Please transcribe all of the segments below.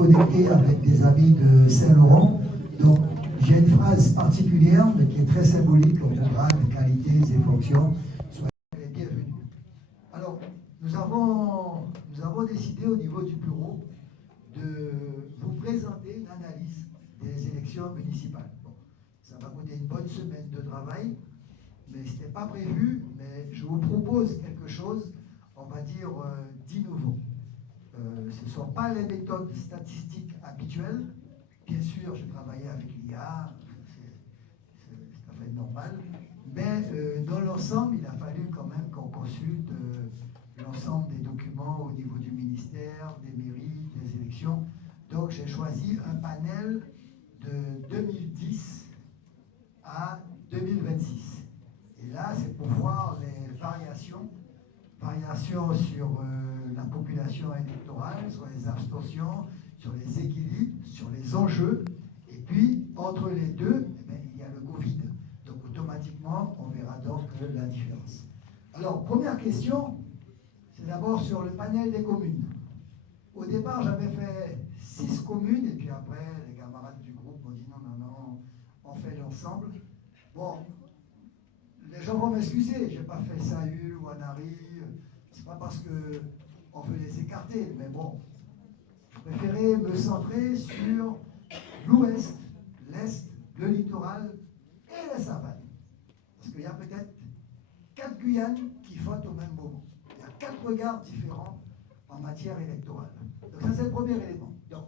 connecté avec des amis de Saint-Laurent. Donc, j'ai une phrase particulière, mais qui est très symbolique au grade, qualités et fonctions. Soyez les bienvenus. Alors, nous avons décidé au niveau du bureau de vous présenter une analyse des élections municipales. Bon, ça va coûter une bonne semaine de travail, mais ce n'était pas prévu, mais je vous propose quelque chose, on va dire, d'innovant. Ce ne sont pas les méthodes statistiques habituelles. Bien sûr, je travaillais avec l'IA, c'est tout à fait normal, mais dans l'ensemble, il a fallu quand même qu'on consulte l'ensemble des documents au niveau du ministère, des mairies, des élections. Donc j'ai choisi un panel de 2010 à 2026. Et là, c'est pour voir les variations sur la population électorale, sur les abstentions, sur les équilibres, sur les enjeux. Et puis, entre les deux, eh bien, il y a le Covid. Donc, automatiquement, on verra donc la différence. Alors, première question, c'est d'abord sur le panel des communes. Au départ, j'avais fait 6 communes, et puis après, les camarades du groupe m'ont dit non, on fait l'ensemble. Bon, les gens vont m'excuser, je n'ai pas fait Saül ou Anari, c'est pas parce qu'on veut les écarter, mais bon, je préférais me centrer sur l'ouest, l'est, le littoral et les savanes. Parce qu'il y a peut-être 4 Guyanes qui votent au même moment. Il y a 4 regards différents en matière électorale. Donc ça, c'est le premier élément. Donc,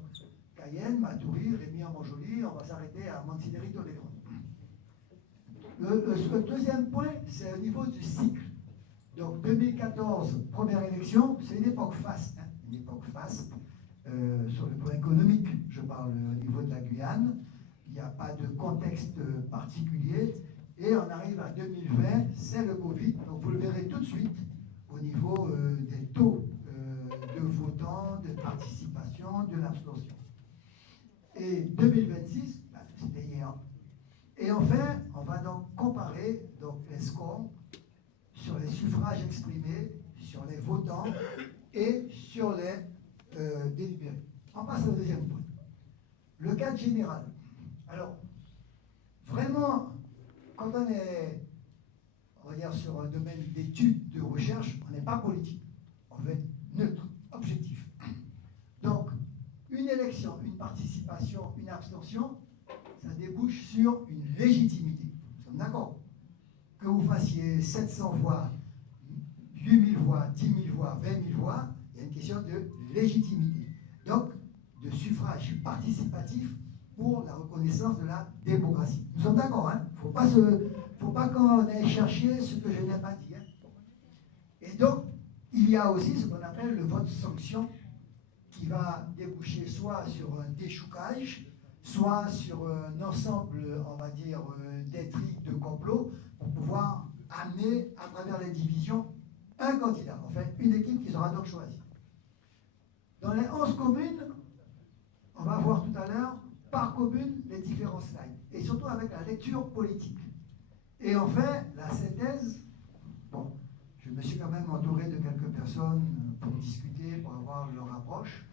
Cayenne, Matoury, Rémy-en-Montjoly, on va s'arrêter à Montigny-Tolédo. Le deuxième point, c'est au niveau du cycle. Donc 2014, première élection, c'est une époque faste. Une époque faste sur le plan économique. Je parle au niveau de la Guyane. Il n'y a pas de contexte particulier. Et on arrive à 2020, c'est le Covid. Donc vous le verrez tout de suite au niveau des taux de votants, de participation, de l'abstention. Et 2026, c'était hier. Et enfin, on va donc comparer donc, les scores sur les suffrages exprimés, sur les votants et sur les délibérés. On passe au deuxième point. Le cadre général. Alors, vraiment, quand on est, on va dire, sur un domaine d'études, de recherche, on n'est pas politique. On veut être neutre, objectif. Donc, une élection, une participation, une abstention, ça débouche sur une légitimité. Nous sommes d'accord? Que vous fassiez 700 voix, 8000 voix, 10 000 voix, 20 000 voix, il y a une question de légitimité. Donc, de suffrage participatif pour la reconnaissance de la démocratie. Nous sommes d'accord, hein? Il ne faut pas qu'on aille chercher ce que je n'ai pas dit. Hein? Et donc, il y a aussi ce qu'on appelle le vote sanction, qui va déboucher soit sur un déchoucage, soit sur un ensemble, on va dire, d'intrigues, de complots, pour pouvoir amener, à travers les divisions, un candidat, en fait, une équipe qui sera donc choisie. Dans les 11 communes, on va voir tout à l'heure, par commune, les différents slides, et surtout avec la lecture politique. Et enfin, la synthèse, bon, je me suis quand même entouré de quelques personnes pour discuter, pour avoir leur approche.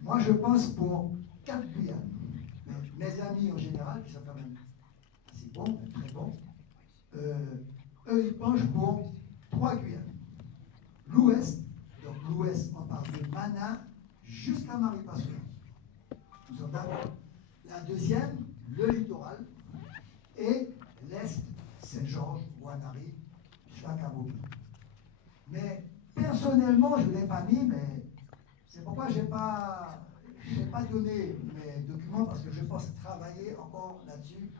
Moi, je pense pour 4 Guyanes. Mes amis en général, qui sont quand même assez bons, très bons, eux, ils penchent pour 3 Guyanes. L'ouest, donc l'ouest, on parle de Mana jusqu'à Maripasoula. Nous sommes d'accord. La deuxième, le littoral, et l'est, Saint-Georges, Ouanari, jusqu'à Kabobi. Mais personnellement, je ne l'ai pas mis, mais c'est pourquoi je n'ai pas donné mes documents, parce que je pense travailler encore là-dessus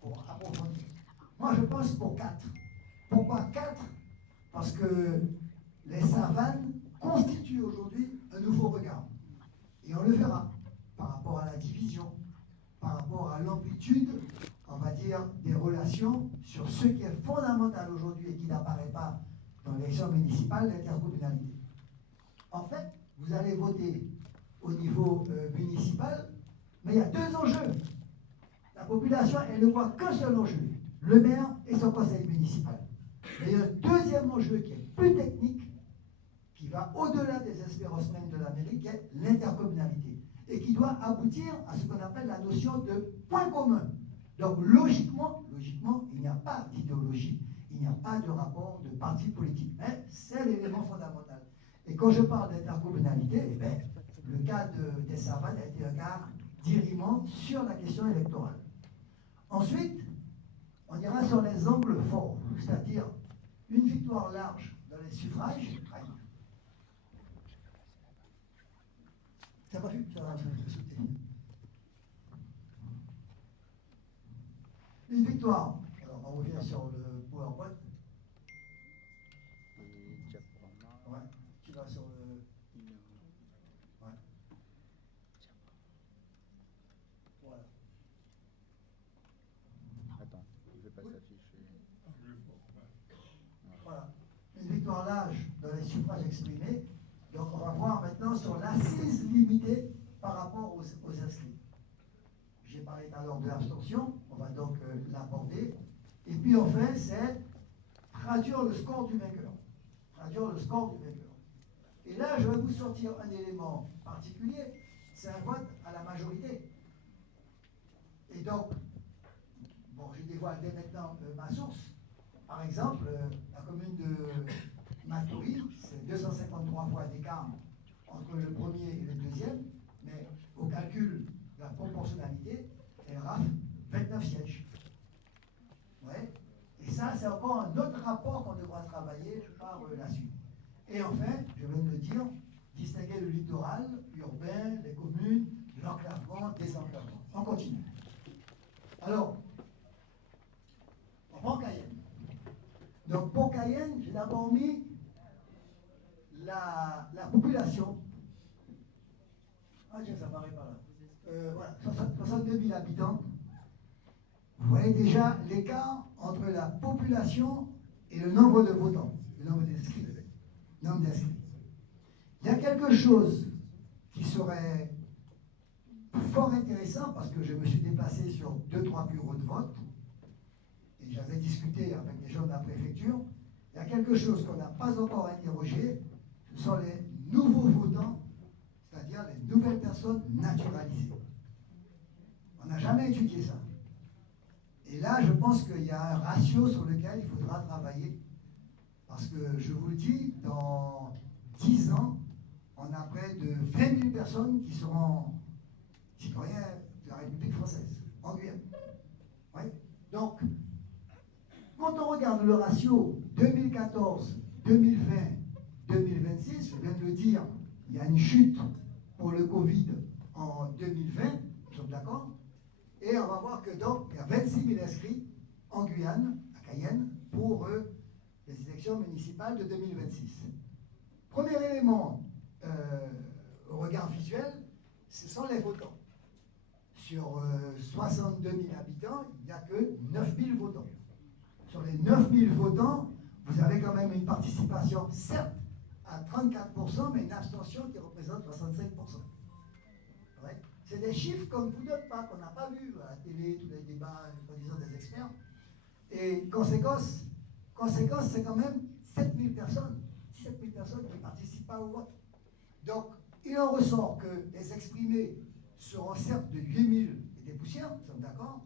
pour approfondir. Moi, je pense pour 4. Pourquoi 4? Parce que les savanes constituent aujourd'hui un nouveau regard. Et on le verra par rapport à la division, par rapport à l'amplitude, on va dire, des relations sur ce qui est fondamental aujourd'hui et qui n'apparaît pas dans l'élection municipale, l'intercommunalité. En fait, vous allez voter au niveau municipal, mais il y a 2 enjeux. La population, elle ne voit qu'un seul enjeu, le maire et son conseil municipal. Mais il y a un deuxième enjeu qui est plus technique, qui va au-delà des espérances même de la mairie, qui est l'intercommunalité, et qui doit aboutir à ce qu'on appelle la notion de point commun. Donc logiquement, il n'y a pas d'idéologie, il n'y a pas de rapport de parti politique. Mais c'est l'élément fondamental. Et quand je parle d'intercommunalité, eh bien, le cas des Savanes a été un cas d'irriment sur la question électorale. Ensuite, on ira sur les angles forts, c'est-à-dire une victoire large dans les suffrages. Ça n'a pas vu? Ça va sauter. Une victoire. Alors, on revient sur le PowerPoint. Ouais, tu vas sur le. Ouais. Voilà. Attends, je ne vais pas s'afficher. Voilà. Une victoire large dans les suffrages exprimés. Donc, on va voir maintenant sur l'assise limitée par rapport aux inscrits. J'ai parlé tout à l'heure de l'abstention, on va donc l'aborder. Et puis enfin, c'est traduire le score du vainqueur. Traduire le score du vainqueur. Et là, je vais vous sortir un élément particulier, c'est un vote à la majorité. Et donc, bon, je dévoile dès maintenant ma source. Par exemple, la commune de Matoury, c'est 253 fois d'écart entre le premier et le deuxième, mais au calcul de la proportionnalité, elle rafle 29 sièges. Ouais. Et ça, c'est encore un autre rapport qu'on devra travailler par la suite. Et enfin, je viens de le dire, distinguer le littoral, urbain, les communes, l'enclavement, désenclavement. On continue. Alors, on prend Cayenne. Donc pour Cayenne, j'ai d'abord mis la population. Ah tiens, ça paraît pas là. Voilà, 62 000 habitants. Vous voyez déjà l'écart entre la population et le nombre de votants, le nombre d'inscrits. Il y a quelque chose qui serait fort intéressant parce que je me suis déplacé sur 2-3 bureaux de vote et j'avais discuté avec les gens de la préfecture. Il y a quelque chose qu'on n'a pas encore interrogé, ce sont les nouveaux votants, c'est-à-dire les nouvelles personnes naturalisées. On n'a jamais étudié ça. Et là, je pense qu'il y a un ratio sur lequel il faudra travailler. Parce que je vous le dis, dans 10 ans, on a près de 20 000 personnes qui seront citoyens de la République française, en Guyane. Oui. Donc, quand on regarde le ratio 2014, 2020, 2026, je viens de le dire, il y a une chute pour le Covid en 2020, nous sommes d'accord? Et on va voir que donc, il y a 26 000 inscrits en Guyane, à Cayenne, pour les élections municipales de 2026. Premier élément au regard visuel, ce sont les votants. Sur 62 000 habitants, il n'y a que 9 000 votants. Sur les 9 000 votants, vous avez quand même une participation, certes, à 34%, mais une abstention qui représente 65%. Ouais. C'est des chiffres qu'on ne vous donne pas, qu'on n'a pas vu à la télé, tous les débats, disons des experts. Et conséquence, c'est quand même 7 000 personnes, 17 000 personnes qui ne participent pas au vote. Donc, il en ressort que les exprimés seront certes de 8 000 et des poussières, nous sommes d'accord,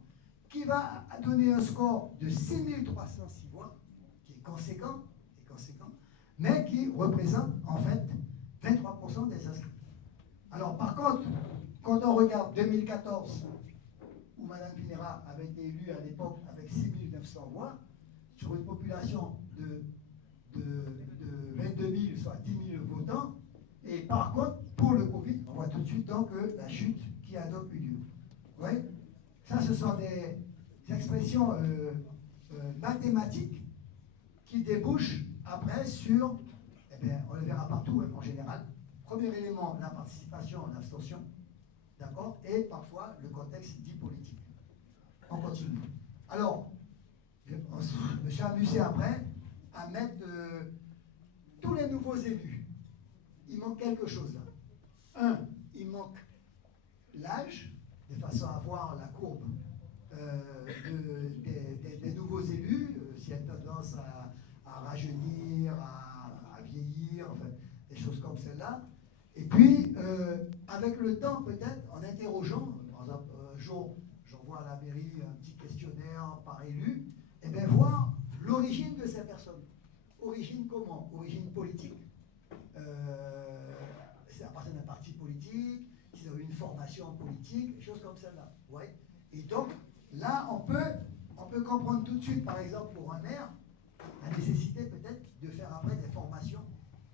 qui va donner un score de 6 306 voix, qui est conséquent, mais qui représente en fait 23% des inscrits. Alors par contre, quand on regarde 2014, où Mme Pinera avait été élue à l'époque avec 6 900 voix, sur une population de 22 000, soit 10 000 votants, et par contre, pour le Covid, on voit tout de suite donc la chute qui a donc eu lieu. Vous voyez? Ça, ce sont des expressions mathématiques qui débouchent après sur, eh bien, on le verra partout en général. Premier élément, la participation, l'abstention, d'accord, et parfois le contexte dit politique. On continue. Alors, je me suis amusé après à mettre tous les nouveaux élus. Il manque quelque chose là. Il manque l'âge, de façon à voir la courbe des nouveaux élus, s'il y a une tendance à rajeunir, à vieillir, enfin, des choses comme celle-là. Et puis, avec le temps, peut-être, en interrogeant, par exemple, un jour, j'envoie à la mairie un petit questionnaire par élu, et bien voir l'origine de ces personnes. Origine comment? Origine politique. C'est à partir d'un parti politique, s'ils ont eu une formation politique, des choses comme celle-là. Ouais. Et donc, là, on peut comprendre tout de suite, par exemple, pour un maire, la nécessité peut-être de faire après des formations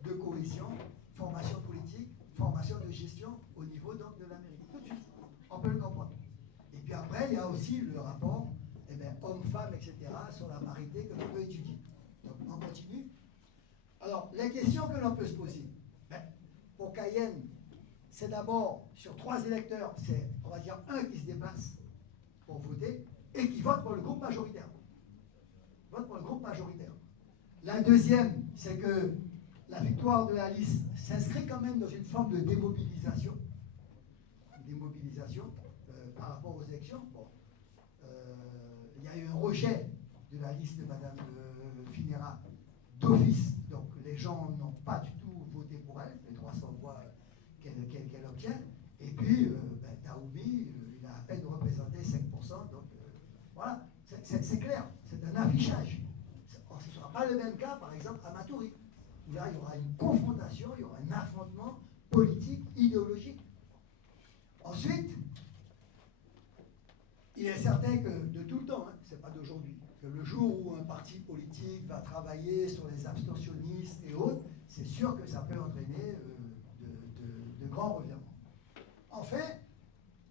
de cohésion, formation politique, formation de gestion au niveau donc, de la mairie. Tout de suite, on peut le comprendre. Et puis après, il y a aussi le rapport hommes-femmes, etc., sur la parité que l'on peut étudier. Donc, on continue. Alors, les questions que l'on peut se poser. Pour Cayenne, c'est d'abord, sur 3 électeurs, c'est, on va dire, un qui se déplace pour voter et qui vote pour le groupe majoritaire. Vote pour le groupe majoritaire. La deuxième, c'est que la victoire de la liste s'inscrit quand même dans une forme de démobilisation. Démobilisation par rapport aux élections. Bon, il y a eu un rejet de la liste de Mme Finera d'office. Donc les gens n'ont pas du tout voté pour elle, les 300 voix qu'elle obtient. Et puis, Taoumi, il a à peine représenté 5%. Donc voilà, c'est clair, c'est un affichage. Ce ne sera pas le même cas, par exemple, à Matoury. Où là, il y aura une confrontation, il y aura un affrontement politique, idéologique. Ensuite, il est certain que de tout le temps, ce n'est pas d'aujourd'hui, que le jour où un parti politique va travailler sur les abstentionnistes et autres, c'est sûr que ça peut entraîner de grands revirements. Enfin,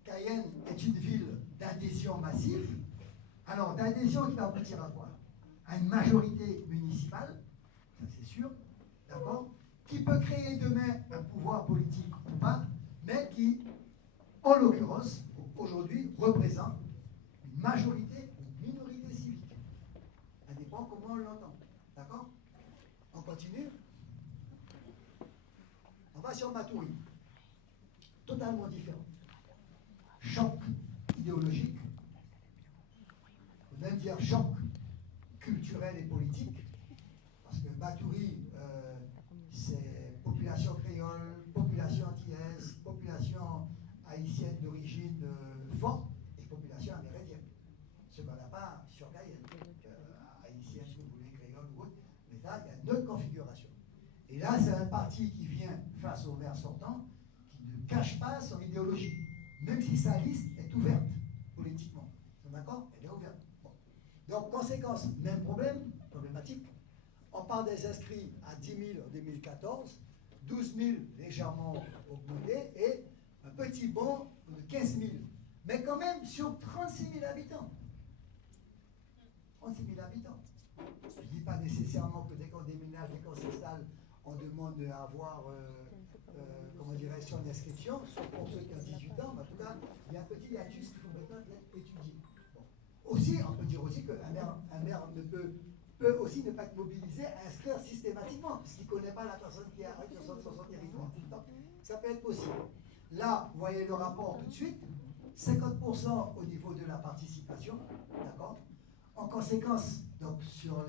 Cayenne est une ville d'adhésion massive. Alors, d'adhésion qui va aboutir à quoi? À une majorité municipale, ça c'est sûr, d'accord, qui peut créer demain un pouvoir politique ou pas, mais qui, en l'occurrence, aujourd'hui, représente une majorité ou une minorité civique. Ça dépend comment on l'entend. D'accord? On continue. On va sur Matoury. Totalement différent. Choc idéologique. On peut même dire choc culturel et politique. Parce que Matoury, c'est population créole, population antillaise, population haïtienne d'origine forte et population amérindienne. Ce qu'on n'a pas sur Cayenne, haïtienne, si vous voulez, créole ou autre. Mais là, il y a une autre configuration. Et là, c'est un parti qui vient face au maire sortant, qui ne cache pas son idéologie, même si sa liste est ouverte politiquement. D'accord? Elle est ouverte. Bon. Donc, conséquence, même problème, problématique. On part des inscrits à 10 000 en 2014, 12 000 légèrement augmentés et un petit bond de 15 000. Mais quand même sur 36 000 habitants. 36 000 habitants. Je ne dis pas nécessairement que dès qu'on déménage, dès qu'on s'installe, on demande à avoir, comment dirais-je, son inscription, sauf pour ceux qui ont 18 ans, mais en tout cas, il y a un petit hiatus qu'il faut maintenant étudier. Bon. Aussi, on peut dire aussi qu'un maire ne peut aussi ne pas être mobilisé à inscrire systématiquement, puisqu'il ne connaît pas la personne qui est sur son territoire. Donc, ça peut être possible. Là, vous voyez le rapport tout de suite, 50% au niveau de la participation, d'accord? En conséquence, donc sur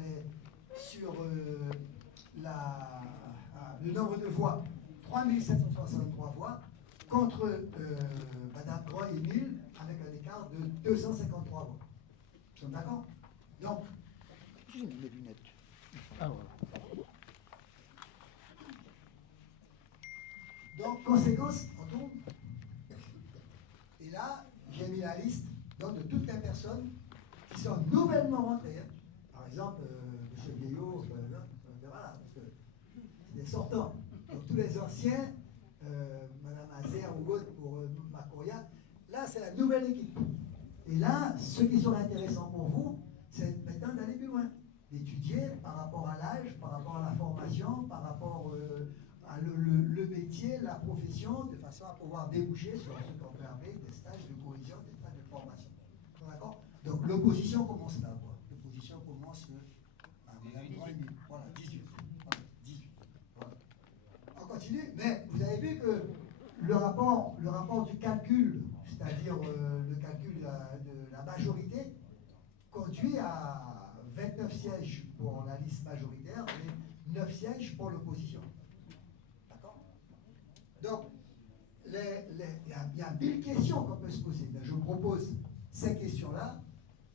le nombre de voix, 3763 voix, contre Madame Roy Émile, avec un écart de 253 voix. Nous sommes d'accord? Donc, j'ai mis mes lunettes. Ah voilà. Donc, conséquence, on tourne. Et là, j'ai mis la liste donc, de toutes les personnes qui sont nouvellement rentrées. Par exemple, M. Vieillot, voilà, parce que c'est des sortants. Donc, tous les anciens, Mme Azer ou autre pour Macoria, là, c'est la nouvelle équipe. Et là, ce qui sera intéressant pour vous, c'est maintenant d'aller plus loin, d'étudier par rapport à l'âge, par rapport à la formation, par rapport à le métier, la profession, de façon à pouvoir déboucher sur ce qu'on peut appeler des stages de cohésion, des stages de formation. D'accord? Donc l'opposition commence là, quoi. L'opposition commence à voilà, 18. Voilà, 18. Voilà. On continue, mais vous avez vu que le rapport du calcul, c'est-à-dire le calcul de la majorité, conduit à 29 sièges pour la liste majoritaire et 9 sièges pour l'opposition. D'accord? Donc, il y a 1000 questions qu'on peut se poser. Mais je vous propose ces questions-là.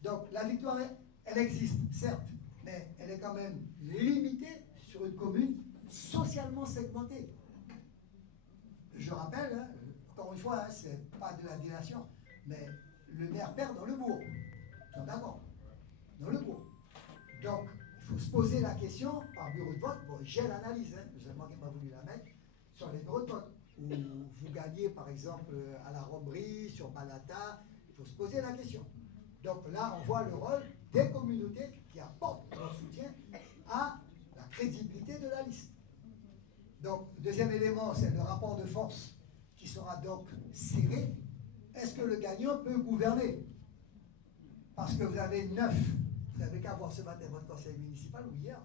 Donc, la victoire, elle existe, certes, mais elle est quand même limitée sur une commune socialement segmentée. Je rappelle, hein, encore une fois, hein, ce n'est pas de la délation, mais le maire perd dans le bourg. Nous sommes d'accord? Dans le bourg. Donc, il faut se poser la question par bureau de vote. Bon, j'ai l'analyse, hein, seulement qu'il m'a voulu la mettre, sur les bureaux de vote. Où vous gagnez, par exemple, à la Romerie, sur Balata, il faut se poser la question. Donc là, on voit le rôle des communautés qui apportent leur soutien à la crédibilité de la liste. Donc, deuxième élément, c'est le rapport de force qui sera donc serré. Est-ce que le gagnant peut gouverner? Parce que vous avez 9, vous n'avez qu'à voir ce matin votre conseil municipal ou hier,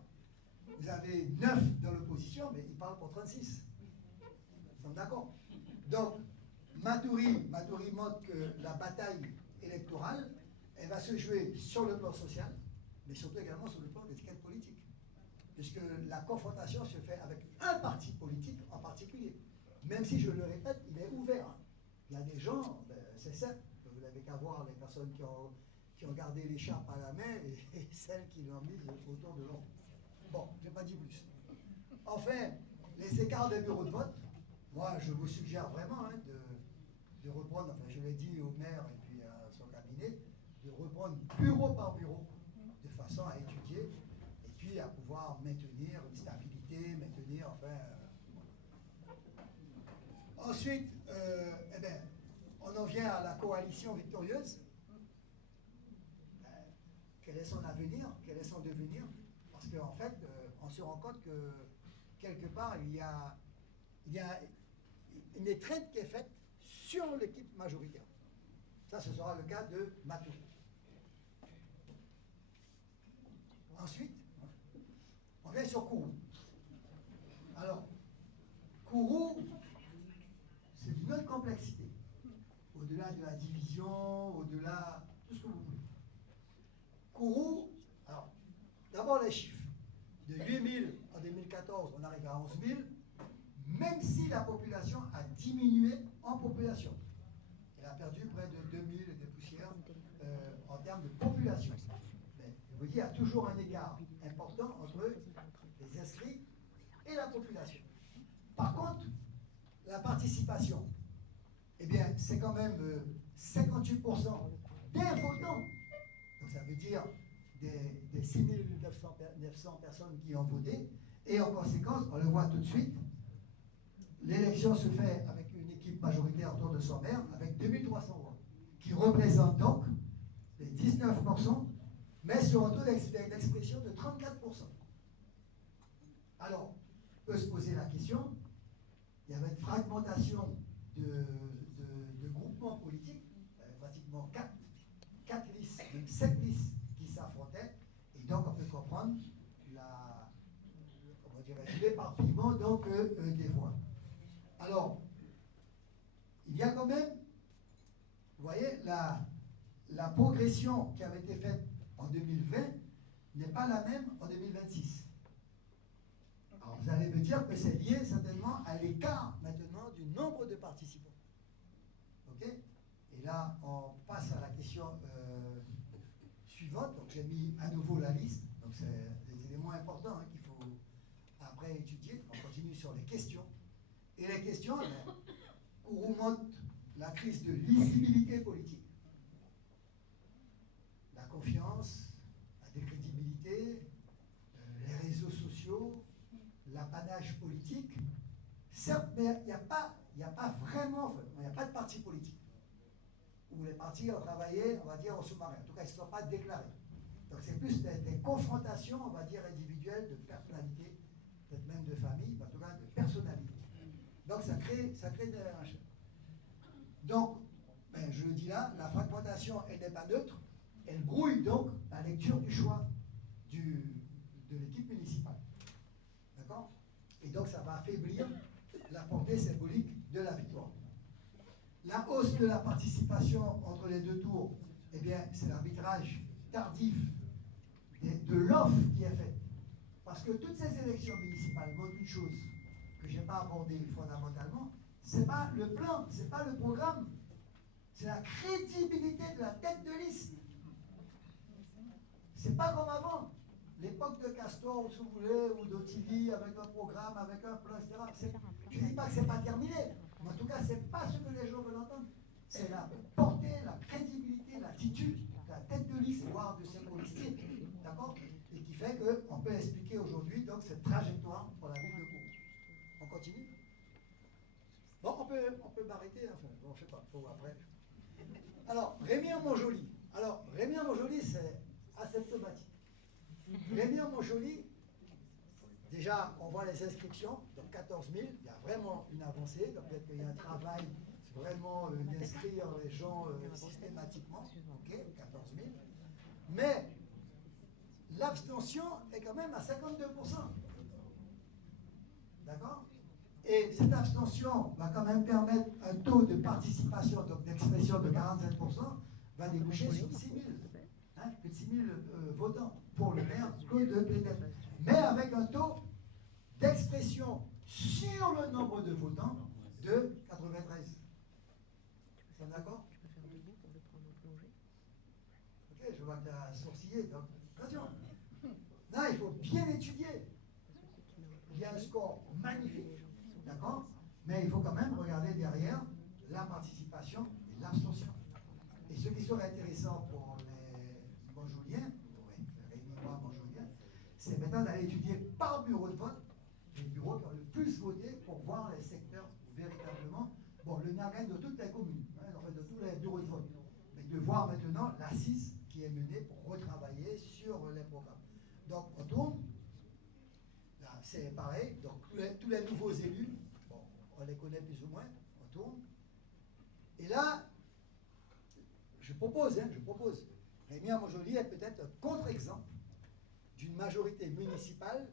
vous avez 9 dans l'opposition, mais ils parlent pour 36. Nous sommes d'accord? Donc, Maturi montre que la bataille électorale, elle va se jouer sur le plan social, mais surtout également sur le plan des quêtes politiques. Puisque la confrontation se fait avec un parti politique en particulier. Même si, je le répète, il est ouvert. Il y a des gens, ben, c'est simple, vous n'avez qu'à voir les personnes qui ont gardé l'écharpe à la main et celles qui l'ont mise autour de l'ombre. Bon, je n'ai pas dit plus. Enfin, les écarts des bureaux de vote, moi, je vous suggère vraiment hein, de reprendre, enfin, je l'ai dit au maire et puis à son cabinet, de reprendre bureau par bureau, de façon à étudier et puis à pouvoir maintenir une stabilité, maintenir, enfin... Ensuite, eh bien, on en vient à la coalition victorieuse. Quel est son avenir? Quel est son devenir? Parce qu'en fait, on se rend compte que quelque part, il y a une étreinte qui est faite sur l'équipe majoritaire. Ça, ce sera le cas de Maturi. Ensuite, on vient sur Kourou. Alors, Kourou, c'est d'une autre complexité. Au-delà de la division, au-delà de tout ce que vous voulez. Kourou, alors, d'abord les chiffres. De 8000 en 2014, on arrive à 11 000, même si la population a diminué en population. Elle a perdu près de 2000 et des poussières en termes de population. Mais vous voyez, il y a toujours un écart important entre les inscrits et la population. Par contre, la participation, eh bien, c'est quand même 58% des votants. Donc ça veut dire des 6 900 personnes qui ont voté. Et en conséquence, on le voit tout de suite, l'élection se fait avec une équipe majoritaire autour de son maire, avec 2300 voix, qui représente donc les 19%, mais sur un taux d'expression de 34%. Alors, on peut se poser la question, il y avait une fragmentation de groupements politiques, pratiquement 4 listes, même 7 listes qui s'affrontaient, et donc on peut comprendre l'éparpillement donc des voix. Alors, il y a quand même, vous voyez, la progression qui avait été faite en 2020 n'est pas la même en 2026. Alors vous allez me dire que c'est lié certainement à l'écart maintenant du nombre de participants. Ok? Et là, on passe à la question suivante. Donc j'ai mis à nouveau la liste. Donc c'est des éléments importants hein, qu'il faut après étudier. On continue sur les questions. Et les questions, Kourou montre la crise de lisibilité politique. La confiance, la décrédibilité, les réseaux sociaux, l'apanage politique. Certes, mais il n'y a pas vraiment, il n'y a pas de parti politique. Où les partis ont travaillé, on va dire, en sous-marin. En tout cas, ils ne se sont pas déclarés. Donc c'est plus des confrontations, on va dire, individuelles de personnalités, peut-être même de famille, mais en tout cas de personnalités. Donc ça crée des RH. Donc, ben, je le dis là, la fragmentation, elle n'est pas neutre, elle brouille donc la lecture du choix de l'équipe municipale. D'accord? Et donc ça va affaiblir la portée symbolique de la victoire. La hausse de la participation entre les deux tours, eh bien, c'est l'arbitrage tardif de l'offre qui est faite. Parce que toutes ces élections municipales montrent une chose que je n'ai pas abordée fondamentalement, c'est pas le plan, c'est pas le programme, c'est la crédibilité de la tête de liste. C'est pas comme avant. L'époque de Castor, si vous voulez, ou d'Otilly, avec un programme, avec un plan, etc. Je ne dis pas que c'est pas terminé, mais en tout cas, c'est pas ce que les gens veulent entendre. C'est la portée, la crédibilité, l'attitude, la tête de liste, voire de ces policiers, d'accord, et qui fait qu'on peut expliquer aujourd'hui donc cette trajectoire pour la ville de Kourou. On continue. Bon, on peut m'arrêter, enfin, bon, je sais pas, faut après. Alors, Rémy-en-Montjoly. Alors, Rémy-en-Montjoly, c'est asymptomatique. Rémy-en-Montjoly, déjà, on voit les inscriptions, donc 14 000, il y a vraiment une avancée, donc peut-être qu'il y a un travail vraiment d'inscrire les gens systématiquement, ok, 14 000. Mais l'abstention est quand même à 52%. D'accord? Et cette abstention va quand même permettre un taux de participation, donc d'expression de 47%, va déboucher sur 6 000, hein, plus de 6 000 votants pour le maire que de PDF. Mais avec un taux d'expression sur le nombre de votants de 93. Vous êtes d'accord? Ok, je vois que tu as sourcillé, donc attention. Là, il faut bien étudier. Il y a un score magnifique, d'accord? Mais il faut quand même regarder derrière la participation et l'abstention. Et ce qui serait intéressant pour les Montjoliens, les Réminois Montjoliens, c'est maintenant d'aller étudier par bureau de vote les bureaux qui ont le plus voté pour voir les secteurs véritablement. Bon, le Naguen de toutes les communes, hein, en fait de tous les bureaux de vote, mais de voir maintenant l'assise qui est menée pour retravailler sur les programmes. Donc on tourne. Là, c'est pareil, donc tous les nouveaux élus, bon, on les connaît plus ou moins, on tourne. Et là, je propose, Rémy-en-Montjoly est peut-être un contre-exemple d'une majorité municipale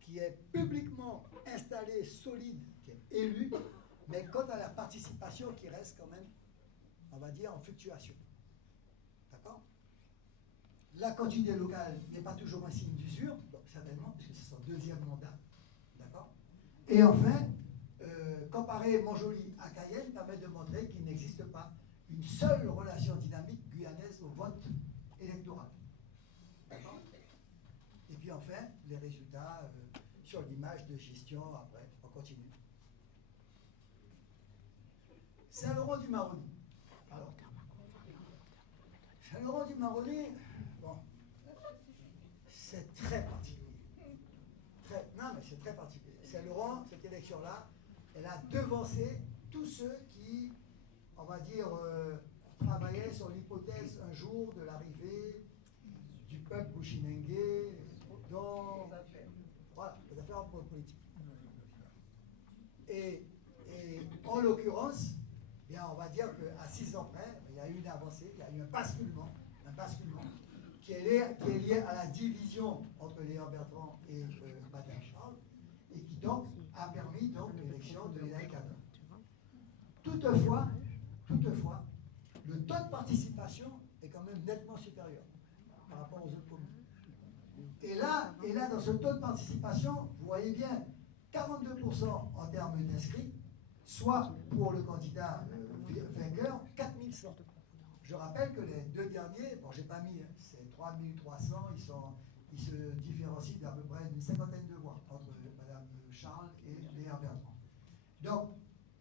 qui est publiquement installée, solide, qui est élue, mais quant à la participation qui reste quand même, on va dire, en fluctuation. D'accord? La continuité locale n'est pas toujours un signe d'usure, certainement, puisque c'est son deuxième mandat. D'accord? Et enfin, comparer Montjoly à Cayenne permet de montrer qu'il n'existe pas une seule relation dynamique guyanaise au vote électoral. D'accord? Et puis enfin, les résultats sur l'image de gestion, après, on continue. Saint-Laurent-du-Maroni. Alors, Saint-Laurent-du-Maroni, bon, c'est très particulier. Non, mais c'est très particulier. Saint-Laurent, cette élection-là, elle a devancé tous ceux qui, on va dire, travaillaient sur l'hypothèse un jour de l'arrivée du peuple bushinengue dans voilà, les affaires politiques. Et en l'occurrence, bien, on va dire qu'à 6 ans près, il y a eu une avancée, il y a eu un basculement qui est lié à la division entre Léon Bertrand et Madame Charles, et qui donc a permis l'élection de Lénaï Kadin. Toutefois, le taux de participation est quand même nettement supérieur par rapport aux autres communes. Et là, dans ce taux de participation, vous voyez bien, 42% en termes d'inscrits, soit pour le candidat vainqueur, 4100. Je rappelle que les deux derniers, bon, j'ai pas mis, hein, c'est 3300, ils se différencient d'à peu près d'une cinquantaine de voix entre Mme Charles et Léa Bertrand. Donc,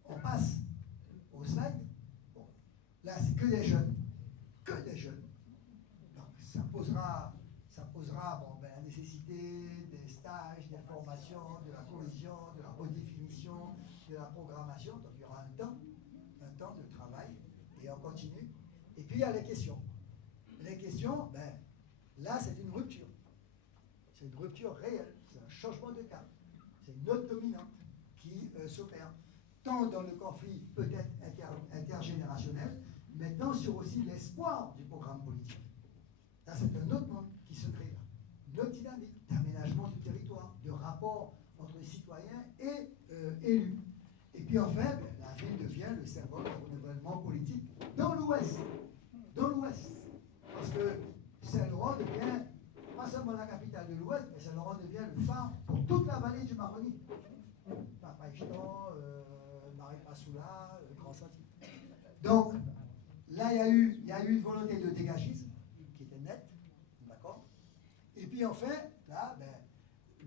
on passe au slide. Bon, là, c'est que des jeunes. Donc, ça posera bon, la nécessité des stages, des formations, de la cohésion, de la redéfinition, de la programmation. Donc, il y aura un temps de travail, et on continue. Et puis, il y a les questions. Les questions, ben, là, c'est une rupture. C'est une rupture réelle. C'est un changement de cap. C'est une autre dominante qui s'opère, tant dans le conflit peut-être intergénérationnel, mais tant sur aussi l'espoir du programme politique. Là, c'est un autre monde qui se crée là. Une autre dynamique d'aménagement du territoire, de rapport entre citoyens et élus. Et puis enfin, ben, la ville devient le symbole du renouvellement politique dans l'Ouest. Parce que Saint-Laurent devient pas seulement la capitale de l'Ouest, mais Saint-Laurent devient le phare pour toute la vallée du Maroni. Papaïchton, Marie-Passoula, Donc, là, il y a eu une volonté de dégagisme qui était nette, d'accord? Et puis enfin, là, ben,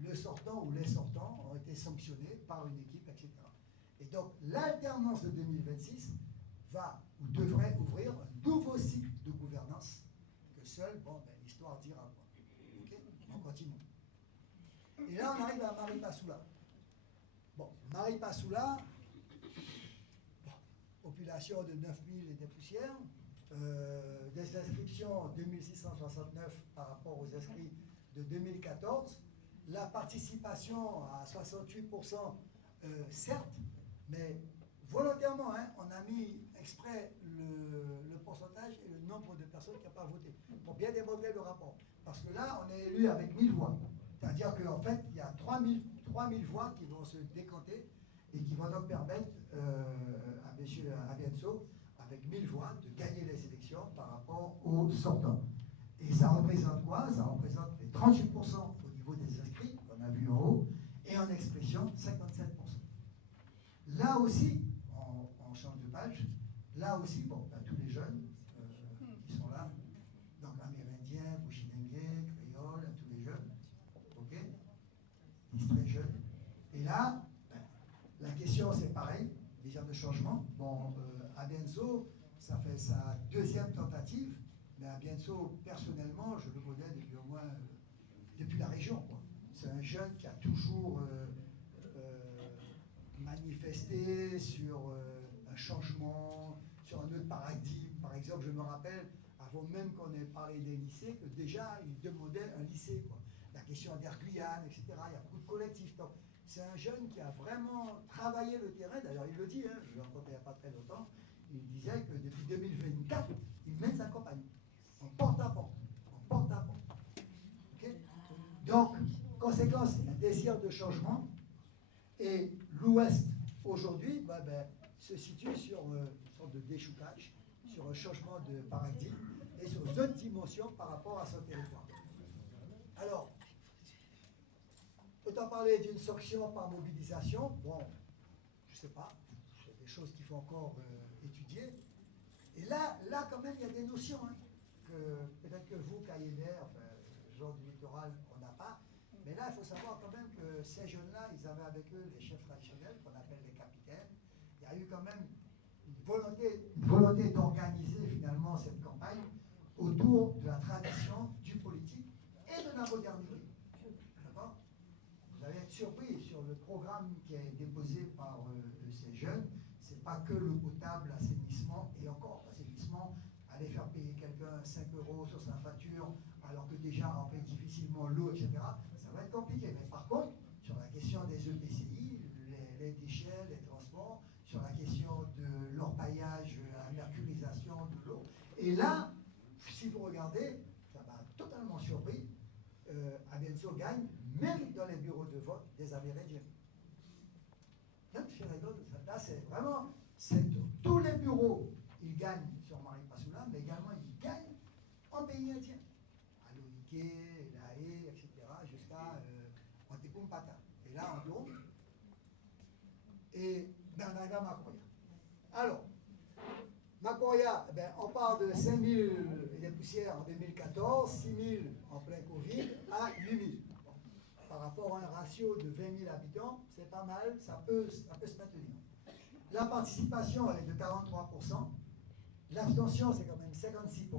le sortant ou les sortants ont été sanctionnés par une équipe, etc. Et donc, l'alternance de 2026 va ou devrait ouvrir un nouveau cycle de gouvernance que seule, bon, ben, l'histoire dira. Ok? On continue. Et là, on arrive à Marie Passoula. Bon, Marie Passoula, bon, population de 9000 et des poussières, des inscriptions 2669 par rapport aux inscrits de 2014, la participation à 68%, certes, mais volontairement, hein, on a mis exprès le pourcentage et le nombre de personnes qui n'ont pas voté, pour bien démontrer le rapport. Parce que là, on est élu avec 1000 voix. C'est-à-dire qu'en fait, il y a 3000 voix qui vont se décanter et qui vont donc permettre à M. Abienso, avec 1000 voix, de gagner les élections par rapport aux sortants. Et ça représente quoi? Ça représente les 38% au niveau des inscrits, qu'on a vu en haut, et en expression, 57%. Là aussi, on change de page, là aussi, bon, ben, tous les jeunes qui sont là, donc amérindiens, bushinengués, créoles, tous les jeunes, ok, ils sont très jeunes. Et là, ben, la question c'est pareil, désir de changement. Bon, Abienso, ça fait sa deuxième tentative, mais Abienso, personnellement, je le connais depuis au moins, depuis la région, quoi. C'est un jeune qui a toujours manifesté sur un changement, sur un autre paradigme. Par exemple, je me rappelle, avant même qu'on ait parlé des lycées, que déjà, il demandait un lycée, quoi. La question d'Air Guyane, etc. Il y a beaucoup de collectifs. Donc, c'est un jeune qui a vraiment travaillé le terrain. D'ailleurs, il le dit, hein, je l'ai rencontré il n'y a pas très longtemps. Il disait que depuis 2024, il mène sa campagne. En porte à porte. En porte à porte. Okay? Donc, conséquence, il y a un désir de changement. Et l'Ouest, aujourd'hui, ben, se situe sur une sorte de déchoucage, sur un changement de paradigme et sur d'autres dimensions par rapport à son territoire. Alors, peut-on parler d'une sanction par mobilisation? Bon, je ne sais pas, c'est des choses qu'il faut encore étudier. Et là, quand même, il y a des notions, hein, que peut-être que vous, Cayenner, enfin, gens du littoral, on n'a pas. Mais là, il faut savoir quand même que ces jeunes-là, ils avaient avec eux les chefs traditionnels, qu'on appelle les capitaines. Il y a eu quand même une volonté d'organiser finalement cette campagne autour de la tradition, du politique et de la modernité. D'accord? Vous allez être surpris sur le programme qui est déposé par ces jeunes. C'est pas que l'eau potable, l'assainissement, et encore, l'assainissement, aller faire payer quelqu'un 5 € sur sa facture, alors que déjà on paye difficilement l'eau, etc. Ça va être compliqué. Mais par contre, sur la question des EPCI, les déchets, les transports, sur la question de l'orpaillage, la mercurisation de l'eau, et là, si vous regardez, ça m'a totalement surpris, Abienso gagne même dans les bureaux de vote des Amérindiens. Là, c'est vraiment, tous les bureaux, ils gagnent sur Marie Passoula, mais également ils gagnent en pays indien. À Loniké, Laé, etc., jusqu'à Antepumpata. Et là, en Dôme, et Bernarda Macoya. Alors, Macoya, on part de 5000 et des poussières en 2014, 6000 en plein Covid, à 8000. Bon, par rapport à un ratio de 20 000 habitants, c'est pas mal, ça peut se maintenir. La participation, elle est de 43%. L'abstention, c'est quand même 56%.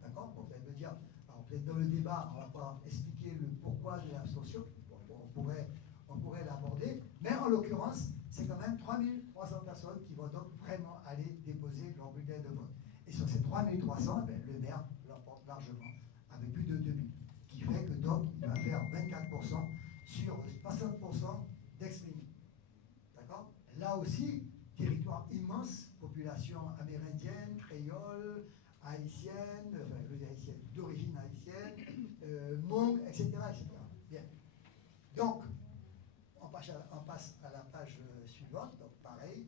D'accord? Bon, vous allez me dire, alors peut-être dans le débat, on ne va pas expliquer le pourquoi de l'abstention. On pourrait l'aborder. Mais en l'occurrence, c'est quand même 3300 personnes qui vont donc vraiment aller déposer leur bulletin de vote. Et sur ces 3300, le maire l'emporte largement, avec plus de 2000. Ce qui fait que donc, il va faire 24% sur 60% d'exprimés. D'accord? Là aussi, territoire immense, population amérindienne, créole, haïtienne, enfin, je veux dire haïtienne, d'origine haïtienne, Hmong, etc., etc. Bien. Donc, on passe à la page suivante, donc pareil.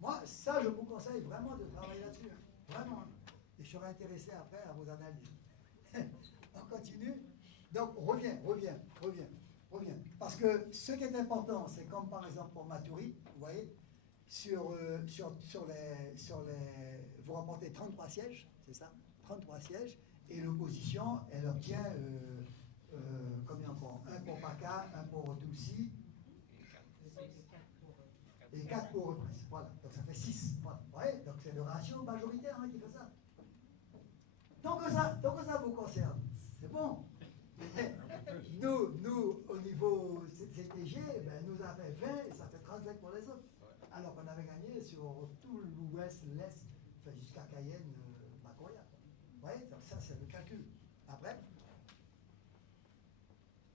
Moi, ça, je vous conseille vraiment de travailler là-dessus, hein. Vraiment. Hein. Et je serai intéressé après à vos analyses. On continue. Donc, reviens. Parce que ce qui est important, c'est comme par exemple pour Maturi, vous voyez, vous remportez 33 sièges, c'est ça? 33 sièges, et l'opposition, elle obtient combien encore? Un pour PACA, un pour Tutsi, et 4 pour Represse. Voilà, donc ça fait 6. Voilà. Ouais, donc c'est le ratio majoritaire qui fait ça. Tant que ça vous concerne, c'est bon. Nous, au niveau CTG, ben, nous avons fait 20 et ça fait 35 pour les autres. Alors qu'on avait gagné sur tout l'ouest, l'est, enfin, jusqu'à Cayenne, Macoria. Vous voyez, donc ça c'est le calcul. Après,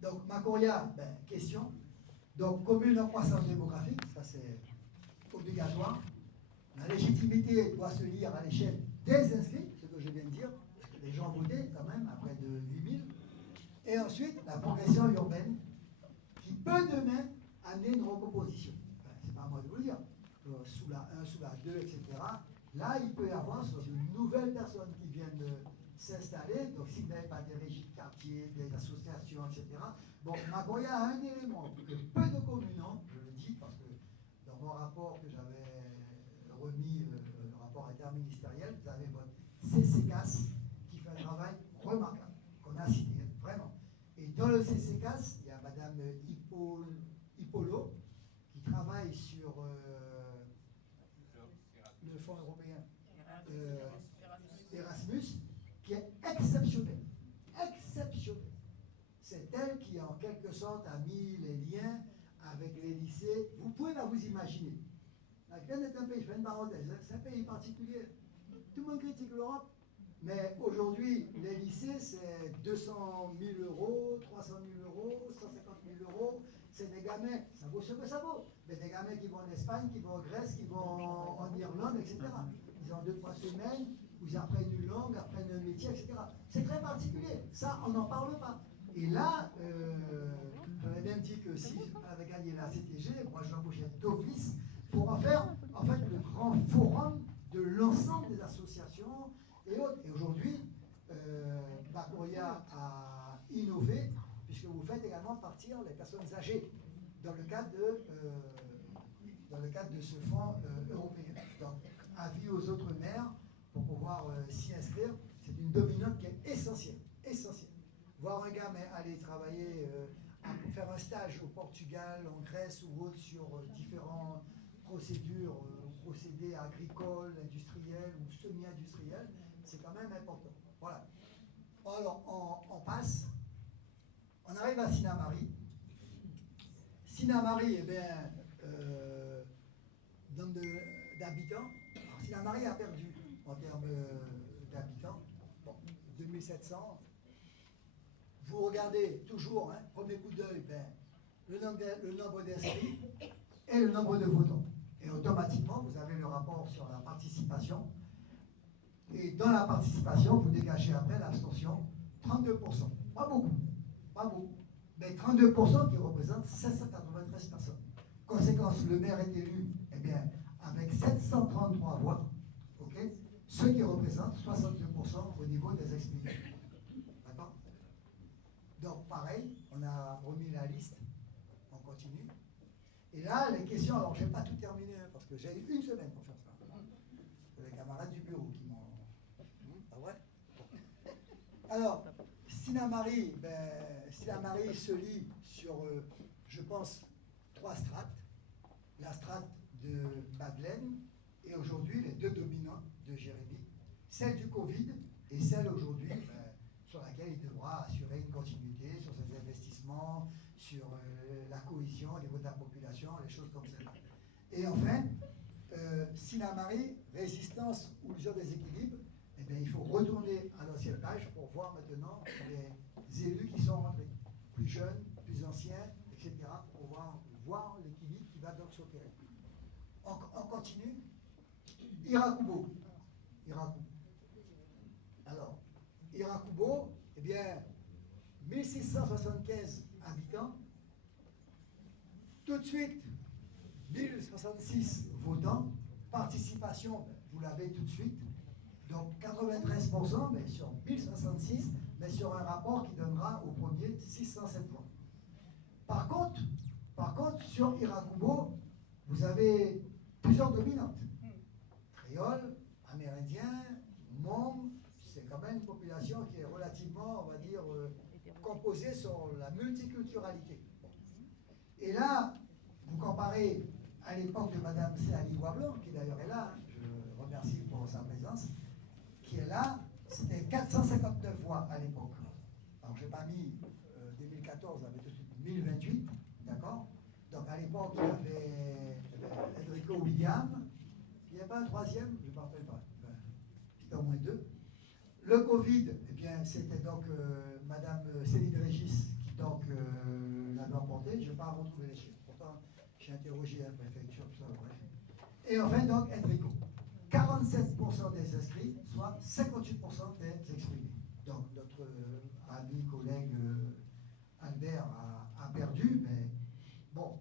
donc Macoria, ben, question. Donc commune en croissance démographique, ça c'est obligatoire. La légitimité doit se lire à l'échelle des inscrits, ce que je viens de dire, parce que les gens votaient quand même à près de 8000. Et ensuite, la progression urbaine, qui peut demain amener une recomposition. Enfin, c'est pas à moi de vous le dire. Sous la 1, sous la 2, etc. Là, il peut y avoir sur une nouvelle personne qui vient de s'installer. Donc, si vous n'avez pas des régies de quartier, des associations, etc. Bon, Macoria a un élément que peu de communes ont, je le dis parce que dans mon rapport que j'avais remis, le rapport interministériel, vous avez votre CCCAS qui fait un travail remarquable, qu'on a cité, vraiment. Et dans le CCCAS, il y a Madame Hippolo qui travaille sur le fonds européen Erasmus, qui est exceptionnel. Exceptionnel. C'est elle qui, en quelque sorte, a mis les liens avec les lycées. Vous pouvez pas vous imaginer. La Grèce est un pays, je fais une parenthèse, c'est un pays particulier. Tout le monde critique l'Europe, mais aujourd'hui, les lycées, c'est 200 000 euros, 300 000 euros, 150 000 euros. C'est des gamins, ça vaut ce que ça vaut. Mais des gamins qui vont en Espagne, qui vont en Grèce, qui vont en Irlande, etc. Ils ont 2-3 semaines où ils apprennent une langue, apprennent un métier, etc. C'est très particulier. Ça, on n'en parle pas. Et là, j'avais même dit que si on avait gagné la CTG, moi je l'embauchais d'office pour en faire en fait le grand forum de l'ensemble des associations et autres. Et aujourd'hui, Macoria a innové, puisque vous faites également partir les personnes âgées dans le cadre de ce fonds européen. Donc, avis aux autres maires pour pouvoir s'y inscrire, c'est une dominante qui est essentielle. Essentielle. Voir un gars aller travailler, faire un stage au Portugal, en Grèce ou autre sur différentes procédures, procédés agricoles, industriels ou semi-industriels, c'est quand même important. Voilà. Alors, on passe. On arrive à Sinnamary. Sinnamary, eh bien, nombre d'habitants. Sinnamary a perdu en termes d'habitants. Bon, 2700. Vous regardez toujours, hein, premier coup d'œil, ben, le nombre d'inscrits et le nombre de votants. Et automatiquement, vous avez le rapport sur la participation. Et dans la participation, vous dégagez après l'abstention 32%. Pas beaucoup, pas beaucoup. Mais 32% qui représentent 793 personnes. Conséquence, le maire est élu, eh bien, avec 733 voix, ok, ce qui représente 62% au niveau des exprimés. D'accord? Donc, pareil, on a remis la liste, on continue. Et là, les questions, alors je n'ai pas tout terminé, hein, parce que j'ai eu une semaine pour faire ça. C'est les camarades du bureau qui m'ont... Pas vrai? Alors, Sinnamary, Sinnamary se lie sur, je pense, 3 strates. La strate de Madeleine et aujourd'hui les 2 dominants de Jérémy. Celle du Covid et celle aujourd'hui sur laquelle il devra assurer une continuité sur ses investissements, sur la cohésion au niveau de la population, les choses comme ça. Et enfin, Sinnamary, résistance ou usure des équilibres, eh bien, il faut retourner à l'ancienne page pour voir maintenant les élus qui sont rentrés, plus jeunes, plus anciens, etc., pour pouvoir voir l'équilibre qui va donc s'opérer. On continue. Irakubo. Alors, Irakubo, eh bien, 1675 habitants, tout de suite, 1066 votants, participation, vous l'avez tout de suite, donc 93%, mais sur 1066, mais sur un rapport qui donnera au premier 607 voix. Par contre, sur Irakubo, vous avez plusieurs dominantes. Créole, amérindien, Hmong, c'est quand même une population qui est relativement, on va dire, composée sur la multiculturalité. Et là, vous comparez à l'époque de Mme Céline Wablan, qui d'ailleurs est là, je remercie pour sa présence, qui est là, c'était 459 voix à l'époque. Alors, je n'ai pas mis 2014, on avait tout de suite 1028, d'accord? Donc, à l'époque, il y avait Enrico William, il n'y avait pas un troisième, je ne me rappelle pas, c'était au moins deux. Le Covid, eh bien, c'était donc Mme Céline Régis qui donc l'avait emporté. Je n'ai pas retrouvé les chiffres. Pourtant, j'ai interrogé la préfecture, tout ça, bref. Et enfin, donc, Enrico. 47% des inscrits, soit 58% des exprimés. Donc, notre ami, collègue Albert a perdu, mais bon,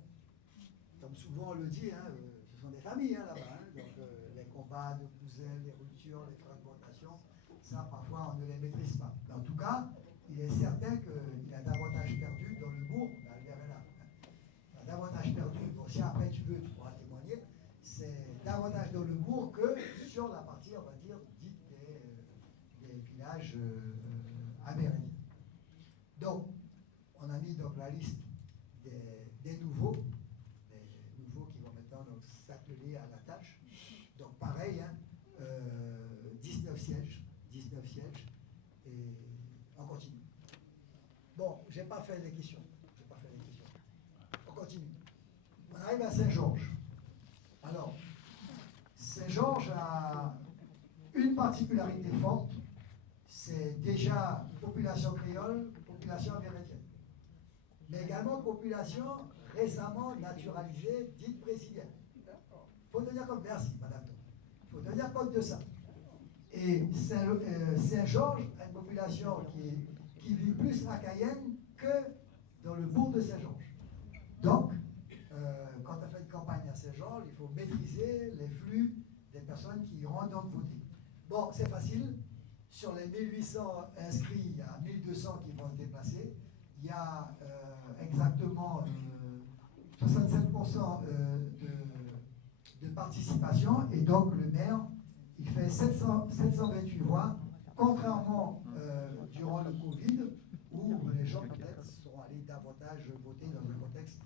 comme souvent on le dit, hein, ce sont des familles hein, là-bas. Hein, donc, les combats de cousins, les ruptures, les fragmentations, ça, parfois, on ne les maîtrise pas. Mais en tout cas, il est certain qu'il a davantage perdu dans le bourg, Albert est là. Il a davantage perdu, bon, si après tu veux, tu pourras témoigner, c'est davantage dans le bourg que sur la partie, on va dire, dite des villages amérindiens. Donc, on a mis donc la liste des nouveaux qui vont maintenant s'atteler à la tâche. Donc, pareil, hein, 19 sièges, et on continue. Bon, je n'ai pas fait les questions. On continue. On arrive à Saint-Georges. Alors, Saint-Georges a une particularité forte, c'est déjà population créole, population amérindienne, mais également population récemment naturalisée, dite brésilienne. Il faut tenir compte, merci madame, il faut tenir compte de ça. Et Saint-Georges a une population qui vit plus à Cayenne que dans le bourg de Saint-Georges. Donc, quand on fait une campagne à Saint-Georges, il faut maîtriser les flux des personnes qui iront donc voter. Bon, c'est facile. Sur les 1800 inscrits, il y a 1200 qui vont se déplacer. Il y a exactement 67% de participation. Et donc, le maire, il fait 728 voix, contrairement durant le Covid, où les gens peut-être sont allés davantage voter dans un contexte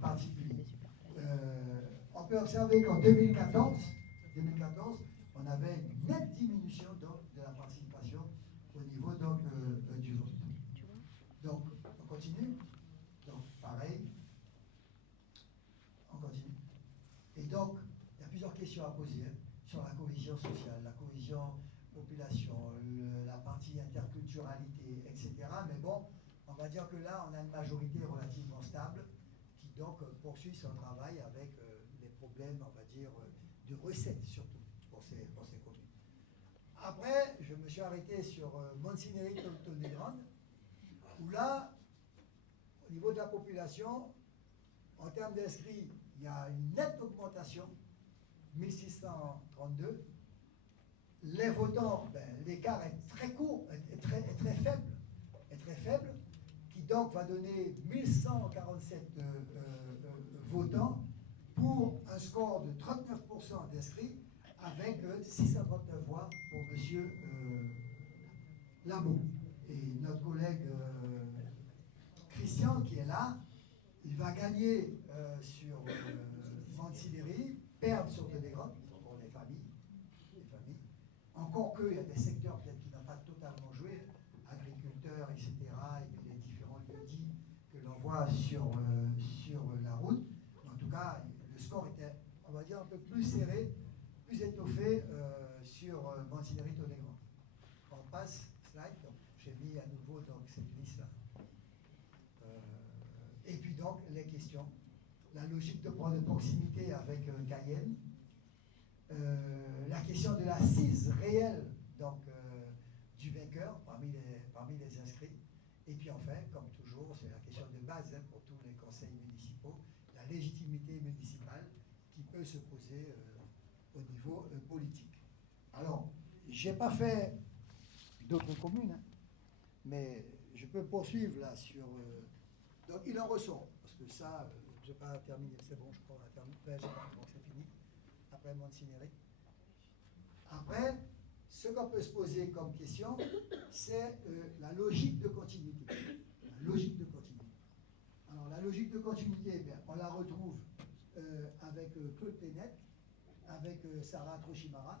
particulier. On peut observer qu'en 2014, on avait une nette diminution donc, de la participation au niveau donc, du vote. Donc, on continue. Donc, pareil, on continue. Et donc, il y a plusieurs questions à poser hein, sur la cohésion sociale, la cohésion population, la partie interculturalité, etc. Mais bon, on va dire que là, on a une majorité relativement stable qui donc poursuit son travail avec les problèmes, on va dire, de recettes surtout pour ces communes. Après, je me suis arrêté sur Monsigny-Tolton-des-Grandes, où là, au niveau de la population, en termes d'inscrits, il y a une nette augmentation, 1632. Les votants, ben, l'écart est très court, est très faible, qui donc va donner 1147 votants pour un score de 39% d'inscrits avec 639 voix pour M. Lambeau. Et notre collègue Christian qui est là, il va gagner sur Montigny, perdre sur Tolton-des-Grandes pour les familles. Encore qu'il y a des secteurs peut-être qui n'ont pas totalement joué, agriculteurs, etc., et puis les différents lieux-dits que l'on voit sur la route. En tout cas, le score était, on va dire, un peu plus serré, plus étoffé sur Montigny-Tolton-des-Grandes. On passe, slide, donc j'ai mis à nouveau donc, cette liste-là. Et puis donc, les questions. La logique de proximité avec Cayenne. La question de l'assise réelle donc, du vainqueur parmi les inscrits. Et puis enfin, comme toujours, c'est la question de base hein, pour tous les conseils municipaux, la légitimité municipale qui peut se poser au niveau politique. Alors, je n'ai pas fait d'autres communes, hein, mais je peux poursuivre là sur... donc il en ressort, parce que ça, je n'ai pas terminé, c'est bon, je crois, c'est fini. après Monsineri. Après, ce qu'on peut se poser comme question, c'est la logique de continuité. La logique de continuité. Alors, la logique de continuité, bien, on la retrouve avec Claude Pennec, avec Sandra Trochimara,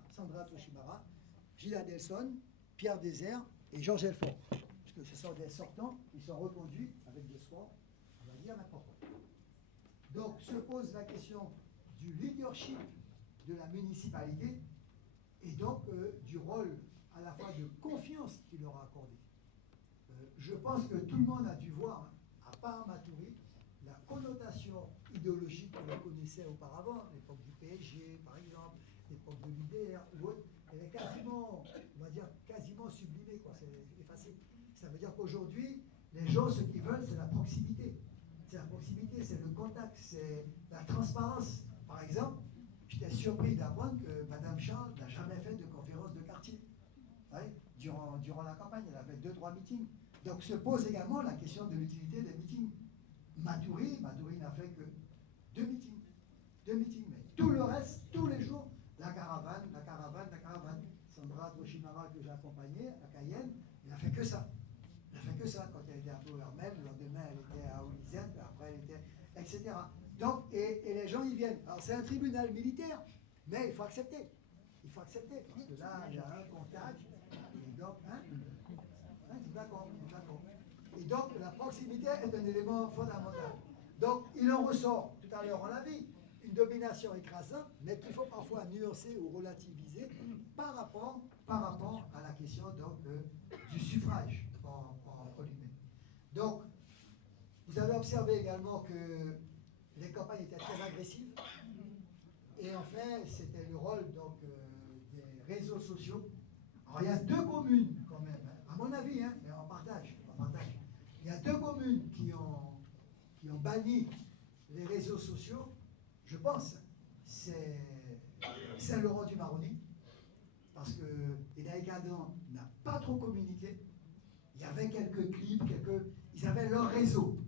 Gilles Adelson, Pierre Désert et Georges Elfort. Parce que ce sont des sortants qui sont reconduits avec des scores, on va dire, importants. Donc, se pose la question du leadership de la municipalité et donc du rôle à la fois de confiance qu'il leur a accordé. Je pense que tout le monde a dû voir, à part Matoury, la connotation idéologique que l'on connaissait auparavant, l'époque du PSG par exemple, l'époque de l'UDR ou autre, elle est quasiment, on va dire, quasiment sublimée, quoi, c'est effacé. Ça veut dire qu'aujourd'hui, les gens, ce qu'ils veulent, c'est la proximité. C'est la proximité, c'est le contact, c'est la transparence. Par exemple, j'étais surpris d'apprendre que Mme Charles n'a jamais fait de conférence de quartier. Ouais, durant la campagne, elle a fait 2-3 meetings. Donc se pose également la question de l'utilité des meetings. Matoury n'a fait que 2 meetings. 2 meetings, mais tout le reste, tous les jours, la caravane. Sandra Trochimara, que j'ai accompagnée à Cayenne, elle n'a fait que ça. Elle n'a fait que ça. Quand elle était à Powerman, le lendemain, elle était à Olisette, après, elle était. Etc. Donc, et les gens, ils viennent. Alors, c'est un tribunal militaire, mais il faut accepter. Il faut accepter, parce que là, il y a un contact. Et donc, d'accord. Et donc, la proximité est un élément fondamental. Donc, il en ressort, tout à l'heure on l'a vu, une domination écrasante, mais qu'il faut parfois nuancer ou relativiser par rapport à la question donc, du suffrage en lui-même. Donc, vous avez observé également que les campagnes étaient très agressives. Et enfin, c'était le rôle donc, des réseaux sociaux. Alors, il y a 2 communes quand même, hein, à mon avis, hein, mais on partage. Il y a 2 communes qui ont banni les réseaux sociaux, je pense. C'est Saint-Laurent-du-Maroni, parce que Hidalgo Adam n'a pas trop communiqué. Il y avait quelques clips, ils avaient leur réseau.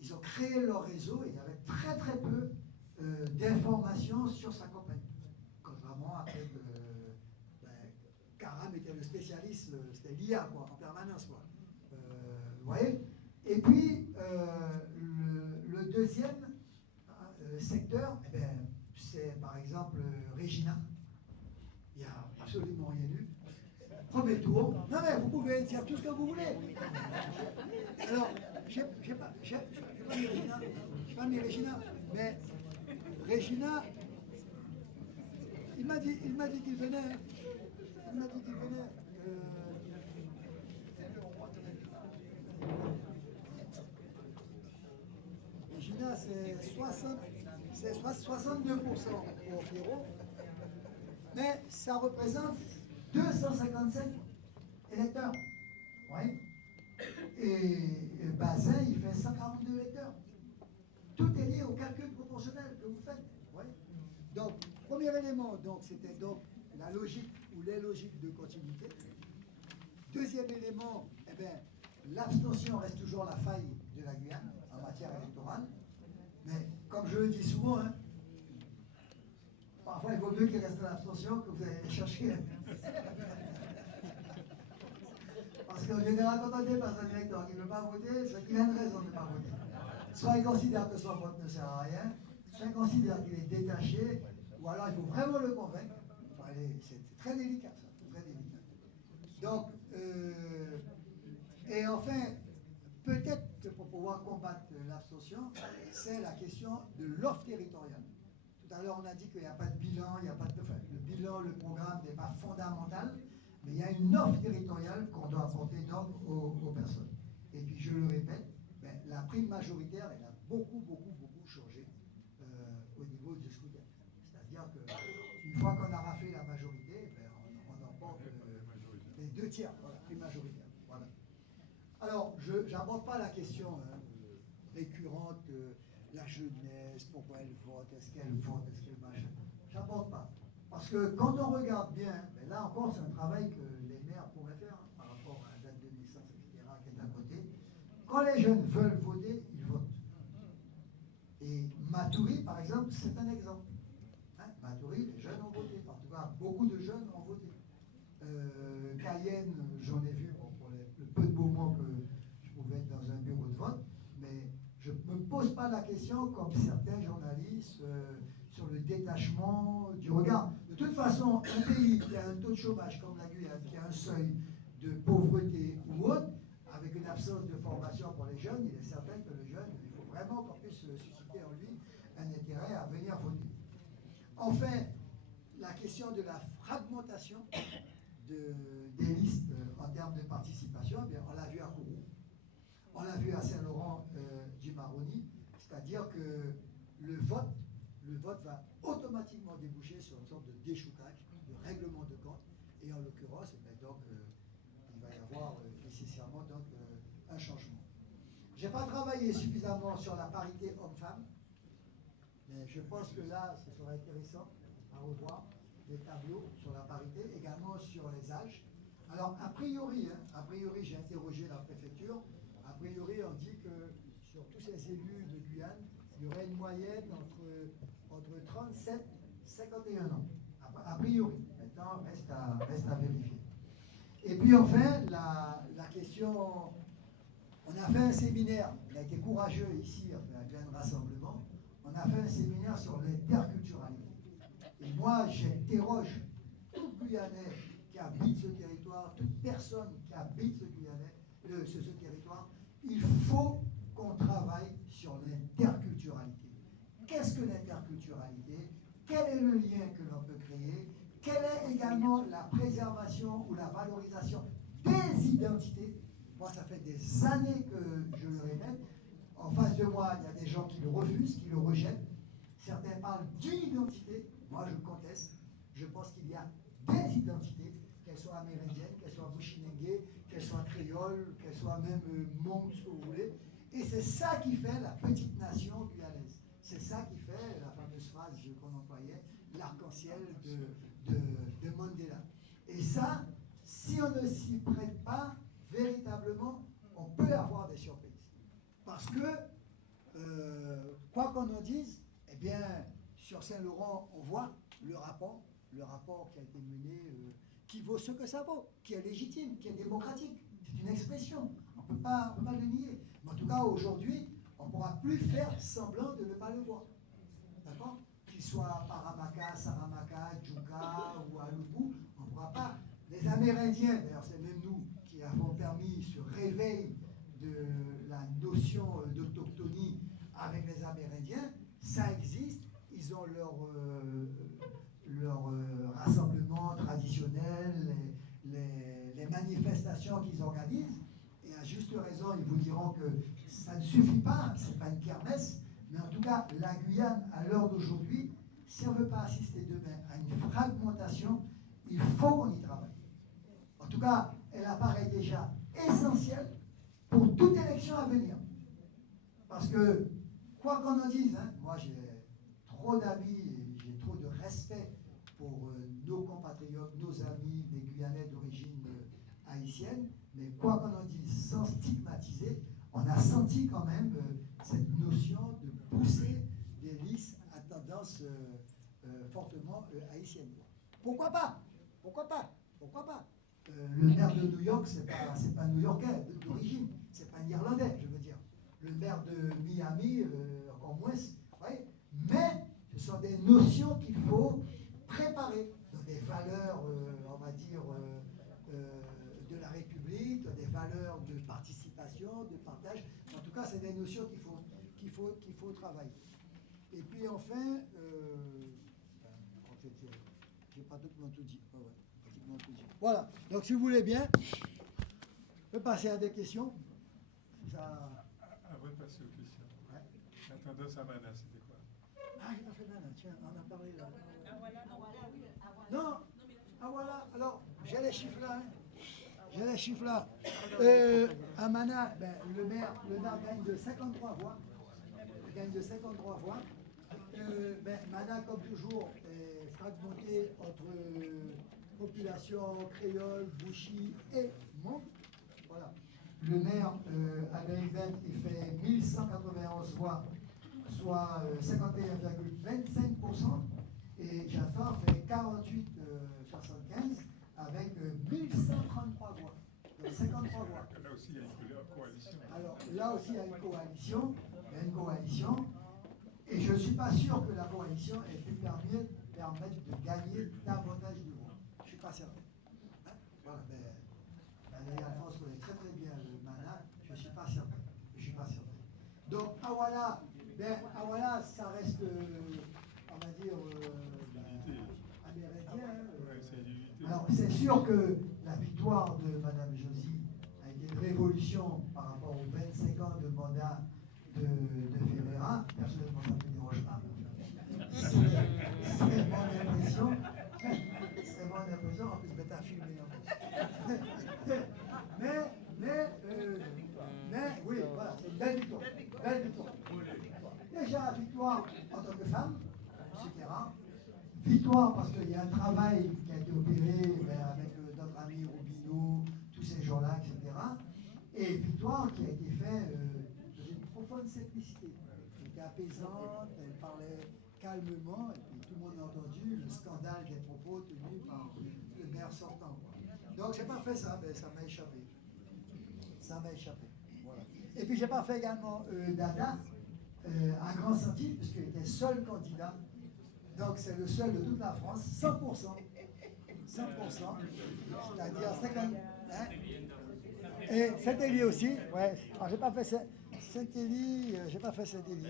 Ils ont créé leur réseau et il y avait très très peu d'informations sur sa campagne. Contrairement à que Karam était le spécialiste, c'était l'IA quoi, en permanence. Quoi. Vous voyez. Et puis, le deuxième secteur, eh ben, c'est par exemple Regina. Il n'y a absolument rien eu. Premier tour. Non mais vous pouvez dire tout ce que vous voulez. Alors, j'ai pas mis Regina, mais Regina, il m'a dit qu'il venait. Regina, c'est 62% pour Pierrot, mais ça représente 257 électeurs. Oui. Et Bazin, il fait 142 électeurs. Tout est lié au calcul proportionnel que vous faites. Oui. Donc, premier élément, c'était donc la logique ou les logiques de continuité. Deuxième élément, eh bien, l'abstention reste toujours la faille de la Guyane en matière électorale. Mais comme je le dis souvent, hein, parfois il vaut mieux qu'il reste l'abstention que vous allez les chercher. Parce qu'en général, quand on dépasse un électeur qui ne veut pas voter, c'est qu'il a une raison de ne pas voter. Soit il considère que son vote ne sert à rien, soit il considère qu'il est détaché, ou alors il faut vraiment le convaincre. Enfin, c'est très délicat ça, très délicat. Donc, et enfin, peut-être que pour pouvoir combattre l'abstention, c'est la question de l'offre territoriale. Tout à l'heure, on a dit qu'il n'y a pas de bilan, le bilan, le programme n'est pas fondamental, mais il y a une offre territoriale qu'on doit apporter donc aux personnes. Et puis, je le répète, ben, la prime majoritaire, elle a beaucoup changé au niveau du scrutin. C'est-à-dire qu'une fois qu'on a raflé la majorité, ben, on emporte les 2 tiers, voilà, prime majoritaire. Voilà. Alors, je n'aborde pas la question récurrente de la jeunesse, pourquoi elle vote, est-ce qu'elle machin. J'aborde pas. Parce que quand on regarde bien, ben là encore, c'est un travail que les maires pourraient faire hein, par rapport à la date de naissance, etc., qui est à côté. Quand les jeunes veulent voter, ils votent. Et Matoury, par exemple, c'est un exemple. Hein, Matoury, les jeunes ont voté. En tout cas, beaucoup de jeunes ont voté. Cayenne, j'en ai vu pour le peu de moments que je pouvais être dans un bureau de vote, mais je ne me pose pas la question, comme certains journalistes, sur le détachement du regard. De toute façon, un pays qui a un taux de chômage comme la Guyane, qui a un seuil de pauvreté ou autre, avec une absence de formation pour les jeunes, il est certain que le jeune, il faut vraiment qu'on puisse susciter en lui un intérêt à venir voter. Enfin, la question de la fragmentation des listes en termes de participation, eh bien, on l'a vu à Kourou, on l'a vu à Saint-Laurent-du-Maroni, c'est-à-dire que le vote va automatiquement déboucher sur une sorte de déchoucage, de règlement de compte, et en l'occurrence, eh bien, donc, il va y avoir nécessairement donc, un changement. Je n'ai pas travaillé suffisamment sur la parité homme-femme, mais je pense que là, ce sera intéressant à revoir des tableaux sur la parité, également sur les âges. Alors, a priori, j'ai interrogé la préfecture, a priori, on dit que sur tous ces élus de Guyane, il y aurait une moyenne entre 37 et 51 ans. A priori. Maintenant, reste à vérifier. Et puis enfin, la question, on a fait un séminaire, on a été courageux ici, à Guyane Rassemblement, on a fait un séminaire sur l'interculturalité. Et moi, j'interroge tout Guyanais qui habite ce territoire, toute personne qui habite ce territoire, il faut qu'on travaille sur l'interculturalité. Qu'est-ce que l'interculturalité? Quel est le lien que l'on peut créer? Quelle est également la préservation ou la valorisation des identités? Moi, ça fait des années que je le répète. En face de moi, il y a des gens qui le refusent, qui le rejettent. Certains parlent d'une identité. Moi, je conteste. Je pense qu'il y a des identités, qu'elles soient amérindiennes, qu'elles soient bushinengue, qu'elles soient créoles, qu'elles soient même mondes, si vous voulez. Et c'est ça qui fait la petite nation guyanaise. C'est ça qui fait la fameuse phrase qu'on employait, l'arc-en-ciel de Mandela. Et ça, si on ne s'y prête pas, véritablement, on peut avoir des surprises. Parce que, quoi qu'on en dise, eh bien, sur Saint-Laurent, on voit le rapport qui a été mené, qui vaut ce que ça vaut, qui est légitime, qui est démocratique. C'est une expression, on ne peut pas le nier. Mais en tout cas, aujourd'hui, on ne pourra plus faire semblant de ne pas le voir. D'accord? Qu'il soit Paramaka, Saramaka, Djouka ou Aloubou, on ne pourra pas. Les Amérindiens, d'ailleurs, c'est même nous qui avons permis ce réveil de la notion d'autochtonie avec les Amérindiens, ça existe, ils ont leur rassemblement traditionnel, les manifestations qu'ils organisent, et à juste raison, ils vous diront que ça ne suffit pas, c'est pas une kermesse, mais en tout cas, la Guyane, à l'heure d'aujourd'hui, si on ne veut pas assister demain à une fragmentation, il faut qu'on y travaille. En tout cas, elle apparaît déjà essentielle pour toute élection à venir. Parce que, quoi qu'on en dise, moi j'ai trop d'amis et j'ai trop de respect pour nos compatriotes, nos amis, des Guyanais d'origine haïtienne, mais quoi qu'on en dise, sans stigmatiser, on a senti quand même cette notion de pousser des listes à tendance fortement haïtienne. Pourquoi pas? Pourquoi pas? Pourquoi pas? Le maire de New York, c'est pas un New-Yorkais d'origine, c'est pas un Irlandais, je veux dire. Le maire de Miami, encore moins, ouais. Mais ce sont des notions qu'il faut préparer dans des valeurs, on va dire, de la République, dans des valeurs de participation, de partage. En tout cas, c'est des notions qu'il faut travailler. Et puis enfin, j'ai pratiquement tout dit. Oh ouais, pratiquement tout dit. Voilà, donc si vous voulez bien, on peut passer à des questions. Ça... Avant de passer aux questions, Ouais. la tendance à Mana, c'était quoi? Ah, il a fait Mana, tiens, on a parlé là. Non, ah voilà, alors, j'ai les chiffres là. J'ai les chiffres là. À Mana, ben, le maire gagne de 53 voix. Il gagne de 53 voix. Mana, comme toujours, est fragmenté entre population créole, bouchi et monde. Voilà. Le maire, Alain Ben, il fait 1191 voix, soit 51,25%. Et Jaffar fait 48-75 avec 1133 voix. Donc 53 voix. Là aussi, il y a une coalition. Alors là aussi, il y a une coalition. Il y a une coalition. Et je ne suis pas sûr que la coalition ait pu permettre de gagner davantage de voix. Je ne suis pas certain. Hein? Voilà, mais Alphonse connaît très très bien le mana. Je ne suis pas certain. Je suis pas certain. Donc, Awala, ça reste, on va dire, amérindien. Ouais, c'est l'unité. Alors, c'est sûr que la victoire de Mme Josie a été une révolution par rapport aux 25 ans de mandat de Ferreira. Personnellement, ça ne me dérange pas. C'est mon impression. C'est mon impression. En plus, je vais t'affimer en plus. Mais, oui, voilà, c'est une belle victoire. Belle victoire. Déjà, victoire en tant que femme, etc. Victoire parce qu'il y a un travail qui a été opéré avec notre ami Robineau, tous ces gens-là, etc. Et victoire qui a été faite dans une profonde simplicité. Elle était apaisante, elle parlait calmement, et puis tout le monde a entendu le scandale des propos tenus par le maire sortant. Donc, j'ai pas fait ça, mais ça m'a échappé. Ça m'a échappé. Voilà. Et puis, j'ai pas fait également Dada, à Grand Sentier, puisqu'il était seul candidat. Donc, c'est le seul de toute la France, 100%. 100%. C'est-à-dire 50. Hein? Et Saint-Élie aussi, ouais. Alors, j'ai pas fait Saint-Élie, j'ai pas fait Saint-Élie.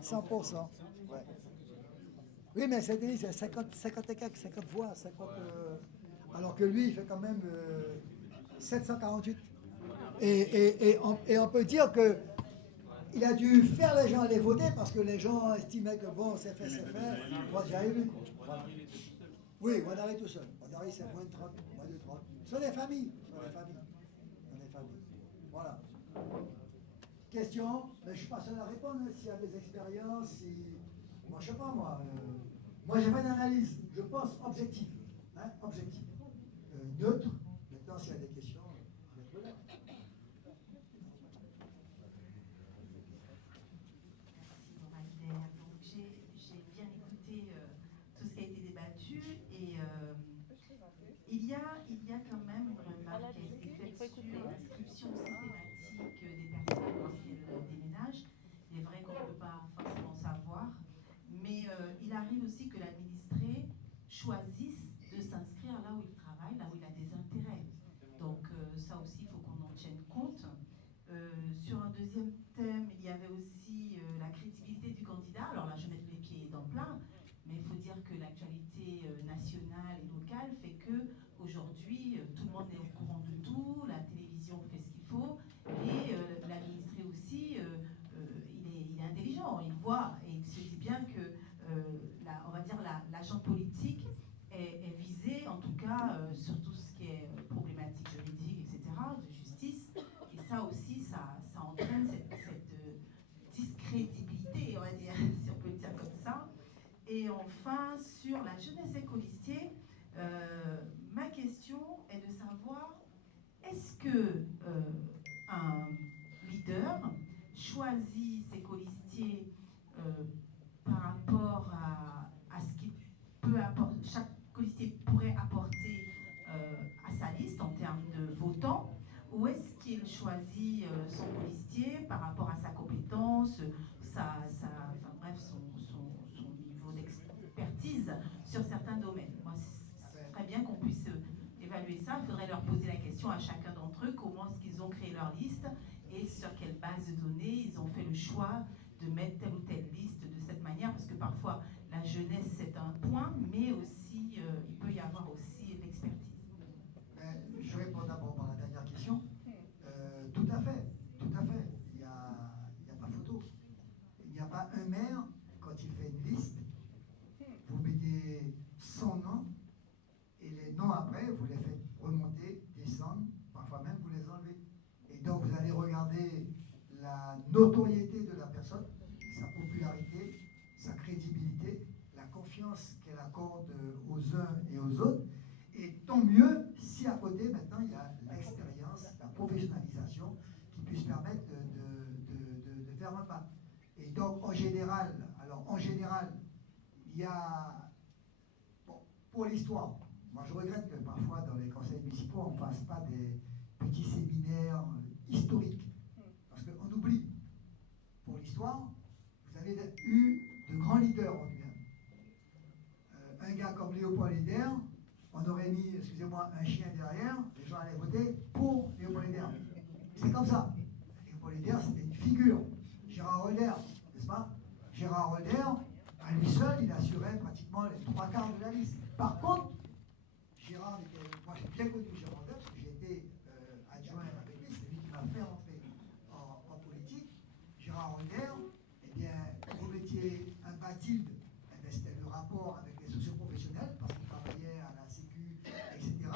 100%. Ouais. Oui, mais Saint-Élie, c'est 50 et quelques, 50 voix, 50. Alors que lui, il fait quand même 748. Et on peut dire que il a dû faire les gens aller voter parce que les gens estimaient que bon, c'est fait. Moi, j'ai élu. Voilà. Oui, Ouadari tout seul. Ouadari, c'est moins de 30, moins de 30. Ce sont des familles. Voilà. Question, mais je ne suis pas seul à répondre. S'il y a des expériences, moi, je ne sais pas, moi. Moi, j'ai fait une analyse, je pense, objective. Hein, objective. Neutre. Maintenant, s'il y a des questions, je vais être là. Donc j'ai bien écouté tout ce qui a été débattu et il y a quand même une remarque qui a été faite sur l'inscription systématique des personnes lorsqu'elles déménagent. Il est vrai qu'on ne peut pas forcément savoir, mais il arrive aussi que l'administré choisisse de s'inscrire là où il travaille, là où il a des intérêts. Donc ça aussi, il faut qu'on en tienne compte. Sur un deuxième thème, il y avait aussi la crédibilité du candidat. Alors là, je mets les pieds dans le plat, mais il faut dire que l'actualité nationale et locale fait que aujourd'hui, tout le monde est au courant de tout, la télévision fait ce qu'il faut, et l'administré aussi, il est intelligent, il voit et il se dit bien que, on va dire, l'agent politique est visé, en tout cas, sur tout ce qui est problématique juridique, etc., de justice. Et ça aussi, ça entraîne cette discrédibilité, on va dire, si on peut le dire comme ça. Et enfin, sur la jeunesse et colistier, ma question est de savoir, est-ce que un leader choisit ses colistiers par rapport à ce qu'il peut apporter, chaque colistier pourrait apporter à sa liste en termes de votants, ou est-ce qu'il choisit son colistier par rapport à sa compétence, enfin bref, son niveau d'expertise sur certains domaines? Moi, ce serait bien qu'on puisse évaluer ça. Il faudrait leur poser la question à chacun d'entre eux, comment est-ce qu'ils ont créé leur liste et sur quelle base de données ils ont fait le choix de mettre telle ou telle liste de cette manière, parce que parfois la jeunesse c'est un point, mais aussi il peut y avoir aussi l'expertise. Je réponds d'abord par la dernière question. Tout à fait, tout à fait. Il n'y a pas photo. Il n'y a pas un maire, quand il fait une liste, vous mettez son nom et les noms après, vous les faites remonter, descendre, parfois même vous les enlevez. Et donc vous allez regarder la notoriété de la personne, sa popularité, sa crédibilité, la confiance qu'elle accorde aux uns et aux autres. Et tant mieux si à côté, maintenant, il y a l'expérience, la professionnalisation qui puisse permettre de faire un pas. Et donc, en général, il il y a, bon, pour l'histoire, moi je regrette que parfois dans les conseils municipaux on ne fasse pas des petits séminaires historiques, parce qu'on oublie. Pour l'histoire, vous avez eu de grands leaders en Guyane. Un gars comme Léopold Leder, on aurait mis, excusez-moi, un chien derrière, les gens allaient voter pour Léopold Leder. C'est comme ça. Léopold Leder, c'était une figure. Gérard Roeder, n'est-ce pas? Gérard Roeder, à lui seul, il assurait pratiquement les 3/4 de la liste. Par contre, Gérard était, moi j'ai bien connu Gérard Roeder, parce que j'ai été adjoint avec lui, c'est lui qui m'a fait rentrer en politique. Gérard Roeder, eh bien, vous mettiez un Bathilde, eh bien, c'était le rapport avec les socioprofessionnels, parce qu'il travaillait à la Sécu, etc.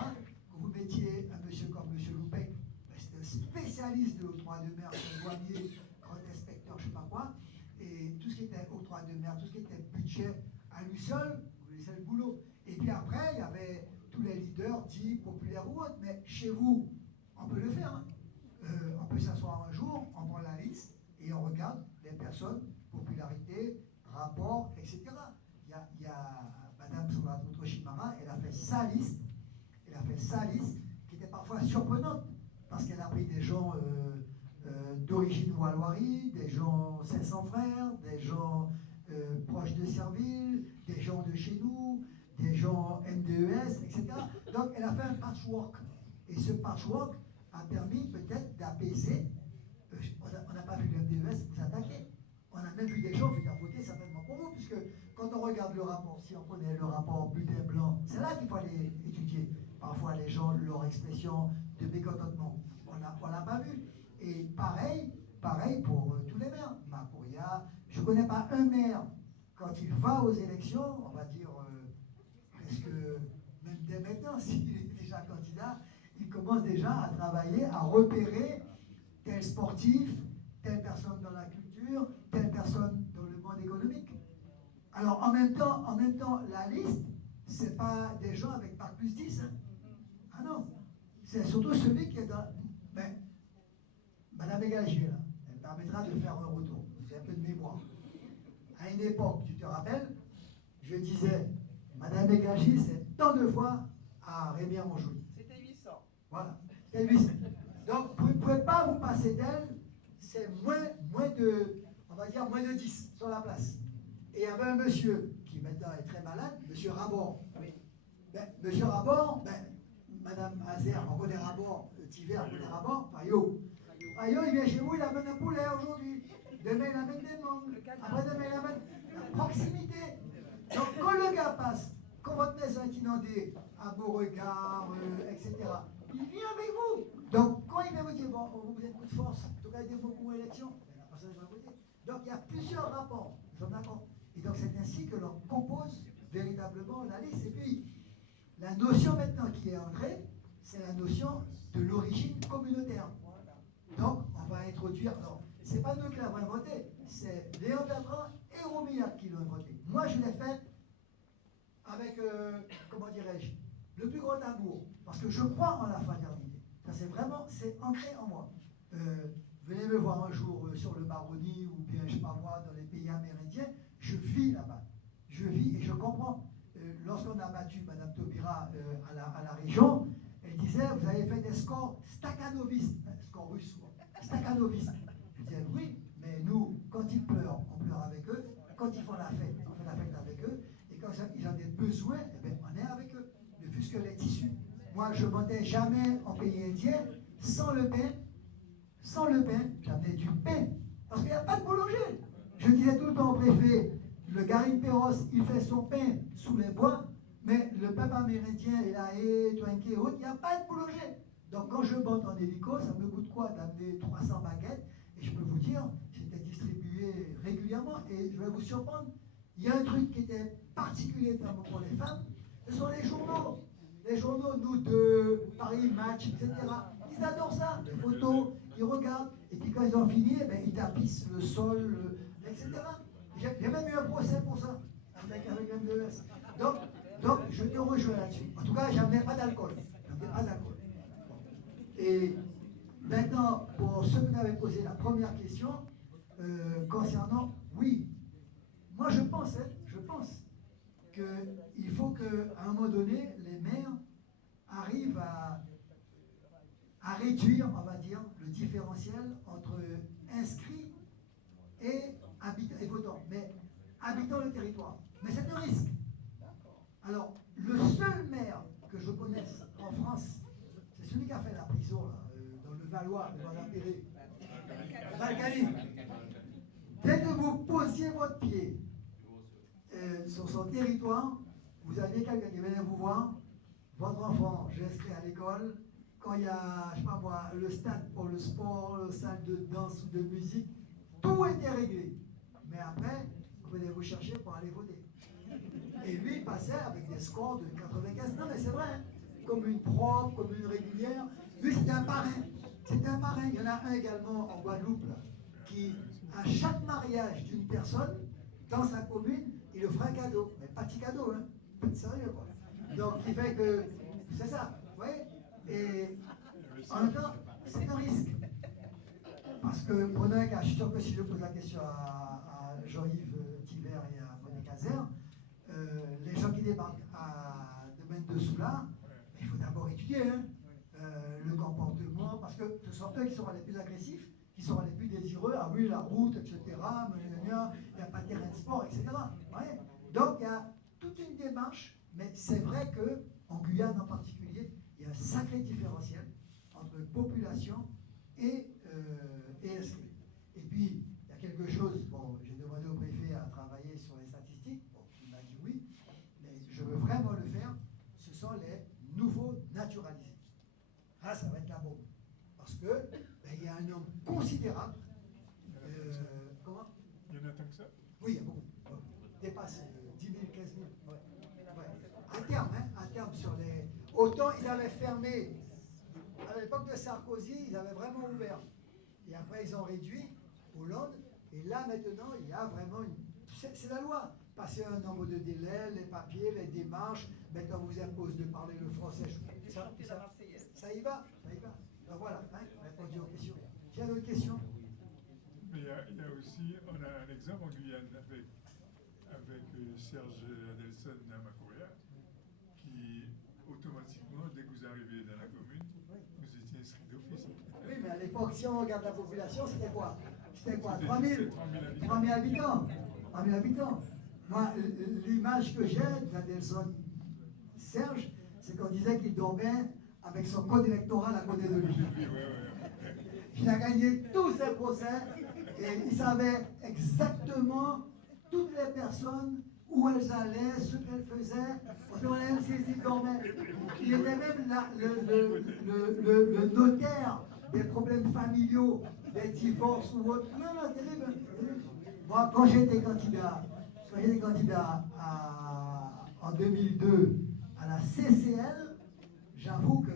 Quand vous mettiez un monsieur comme M. Loupec, ben, c'était un spécialiste de l'octroi de mer, un douanier, grand inspecteur, je ne sais pas quoi, et tout ce qui était octroi de mer, tout ce qui était budget, à lui seul, vous laissez le boulot. Et puis après, il y avait tous les leaders dits populaires ou autres, mais chez vous, on peut le faire. Hein. On peut s'asseoir un jour, on prend la liste, et on regarde les personnes, popularité, rapport, etc. Il y a Madame Souratou Shimara, elle a fait sa liste, qui était parfois surprenante, parce qu'elle a pris des gens d'origine Walloirie, des gens 500 frères, des gens proches de Serville, des gens de chez nous, des gens MDES, etc. Donc elle a fait un patchwork. Et ce patchwork a permis peut-être d'apaiser. On n'a pas vu le MDES vous attaquer. On a même vu des gens venir voter certainement pour vous, puisque quand on regarde le rapport, si on connaît le rapport bulletin blanc, c'est là qu'il faut aller étudier. Parfois les gens, leur expression de mécontentement, on l'a pas vu. Et pareil pour tous les maires. Macouria, je ne connais pas un maire, quand il va aux élections, on va dire presque même dès maintenant, s'il est déjà candidat, il commence déjà à travailler, à repérer tel sportif, telle personne dans la culture, telle personne dans le monde économique. Alors en même temps, la liste, c'est pas des gens avec Bac plus 10. Hein. Ah non, c'est surtout celui qui est dans... Mais, Madame Égalier, là, elle permettra de faire un retour. C'est un peu de mémoire. À une époque, tu te rappelles, je disais, Madame Égalier, c'est tant de fois à Rémière-Montjoly. C'était 800. Voilà, c'était 800. Donc, vous ne pouvez pas vous passer d'elle, c'est moins de, on va dire, moins de 10 sur la place. Et il y avait un monsieur qui maintenant est très malade, monsieur Rabord. Oui. Ben, monsieur Rabord, Madame Azer, on connaît Rabord, Tiver, on connaît Rabord, Payot. Payot, il vient chez vous, il amène un poulet aujourd'hui. Demain, il amène des mangues. Après, demain, il amène la proximité. Donc, quand le gars passe, quand votre maison est inondée, à Beauregard, etc., il vient avec vous. Donc, quand il vient vous dire, bon, vous êtes coup de force, en tout cas, aidez-vous pour l'élection, la personne va voter. Donc, il y a plusieurs rapports, nous sommes d'accord. Et donc, c'est ainsi que l'on compose véritablement la liste. Et puis, la notion maintenant qui est entrée, c'est la notion de l'origine communautaire. Donc, on va introduire, alors, c'est pas nous qui l'avons inventé, c'est Léon Bertrand et Roumillac qui l'ont inventé. Moi, je l'ai fait avec, comment dirais-je, le plus grand amour, parce que je crois en la fraternité. Ça, c'est ancré en moi. Venez me voir un jour sur le Maroni, ou bien, je sais pas moi, dans les pays amérindiens, je vis là-bas. Je vis et je comprends. Lorsqu'on a battu Mme Taubira à la région, elle disait, vous avez fait des scores staccanovistes, scores russes, staccanovistes. Je disais, oui, mais nous, quand ils pleurent, on pleure avec eux. Quand ils font la fête, on fait la fête avec eux. Et quand ils ont des besoins, eh bien, on est avec eux, ne fût-ce que les tissus. Moi, je ne montais jamais en pays indien sans le pain. Sans le pain, j'amenais du pain. Parce qu'il n'y a pas de boulanger. Je disais tout le temps au préfet, le Garim Perros, il fait son pain sous les bois, mais le peuple amérindien, il a Twanké et autres, il n'y a pas de boulanger. Donc quand je monte en hélico, ça me coûte quoi d'amener 300 baguettes? Et je peux vous dire, c'était distribué régulièrement. Et je vais vous surprendre, il y a un truc qui était particulier pour les femmes, ce sont les journaux. Les journaux, nous, de Paris Match, etc. Ils adorent ça, les photos, ils regardent. Et puis quand ils ont fini, eh bien, ils tapissent le sol, etc. J'ai même eu un procès pour ça, avec MDES. Donc, je te rejoins là-dessus. En tout cas, j'amenais pas d'alcool. Et maintenant, pour ceux qui m'avaient posé la première question, concernant, oui, moi je pense qu'il faut qu'à un moment donné, les maires arrivent à réduire, on va dire, le différentiel entre inscrits et habitants et votants, mais habitants le territoire. Mais c'est un risque. Alors, le seul maire que je connaisse en France, c'est celui qui a fait la prison là, dans le Valois, devant la Pérée. Balkany. Dès que vous posiez votre pied sur son territoire, vous aviez quelqu'un qui venait vous voir, votre enfant, j'ai inscrit à l'école, quand il y a, je sais pas moi, le stade pour le sport, le salle de danse ou de musique, tout était réglé. Mais après, vous venez vous chercher pour aller voter. Et lui, il passait avec des scores de 95. Non, mais c'est vrai, hein. Commune propre, commune régulière. Lui, c'était un parrain. C'était un parrain. Il y en a un également en Guadeloupe, là, qui, à chaque mariage d'une personne, dans sa commune, il offre un cadeau. Mais pas petit cadeau, hein. Pas de sérieux, quoi. Donc, il fait que. C'est ça, vous voyez. Et en même temps, c'est un risque. Parce que, prenons un cas, je suis sûr que si je pose la question à Jean-Yves Thiver et à Monique Azer, les gens qui débarquent de Maine-de-Soula, il faut d'abord étudier hein, le comportement, parce que ce sont eux qui seront les plus agressifs, qui seront les plus désireux. Ah oui, la route, etc., il n'y a pas de terrain de sport, etc. Ouais. Donc, il y a toute une démarche, mais c'est vrai qu'en Guyane en particulier, il y a un sacré différentiel entre population et inscrits. Et puis, il y a quelque chose, bon, j'ai demandé au préfet à travailler sur les statistiques, bon, il m'a dit oui, mais je veux vraiment le faire, ce sont les nouveaux naturalisés. Ah, ça va être la bombe. Parce que, ben, il y a un nombre considérable. Comment? Il y en a tant que ça? Oui, il y a beaucoup. Dépasse 10 000, 15 000. Ouais. Ouais. À terme, sur les. Autant ils avaient fermé. À l'époque de Sarkozy, ils avaient vraiment ouvert. Et après, ils ont réduit, Hollande. Et là, maintenant, il y a vraiment une. C'est la loi. Passer un nombre de délais, les papiers, les démarches. Maintenant, on vous impose de parler le français. Ça y va. Donc voilà, hein, répondu aux questions. Il y a d'autres questions? Mais il y a aussi, on a un exemple en Guyane avec Serge Adelson Namakoya, qui automatiquement, dès que vous arrivez dans la commune, vous étiez inscrit d'office. Oui, mais à l'époque, si on regarde la population, c'était quoi? 3 000 habitants. 3 000 habitants. Moi, l'image que j'ai d'Adelson Serge, c'est qu'on disait qu'il dormait avec son code électoral à côté de lui. Il a gagné tous ses procès et il savait exactement toutes les personnes, où elles allaient, ce qu'elles faisaient. On se demandait même s'ils dormaient. Il était même le notaire des problèmes familiaux, des divorces ou autres. Non, terrible. Moi, quand j'étais candidat en 2002 à la CCL, j'avoue que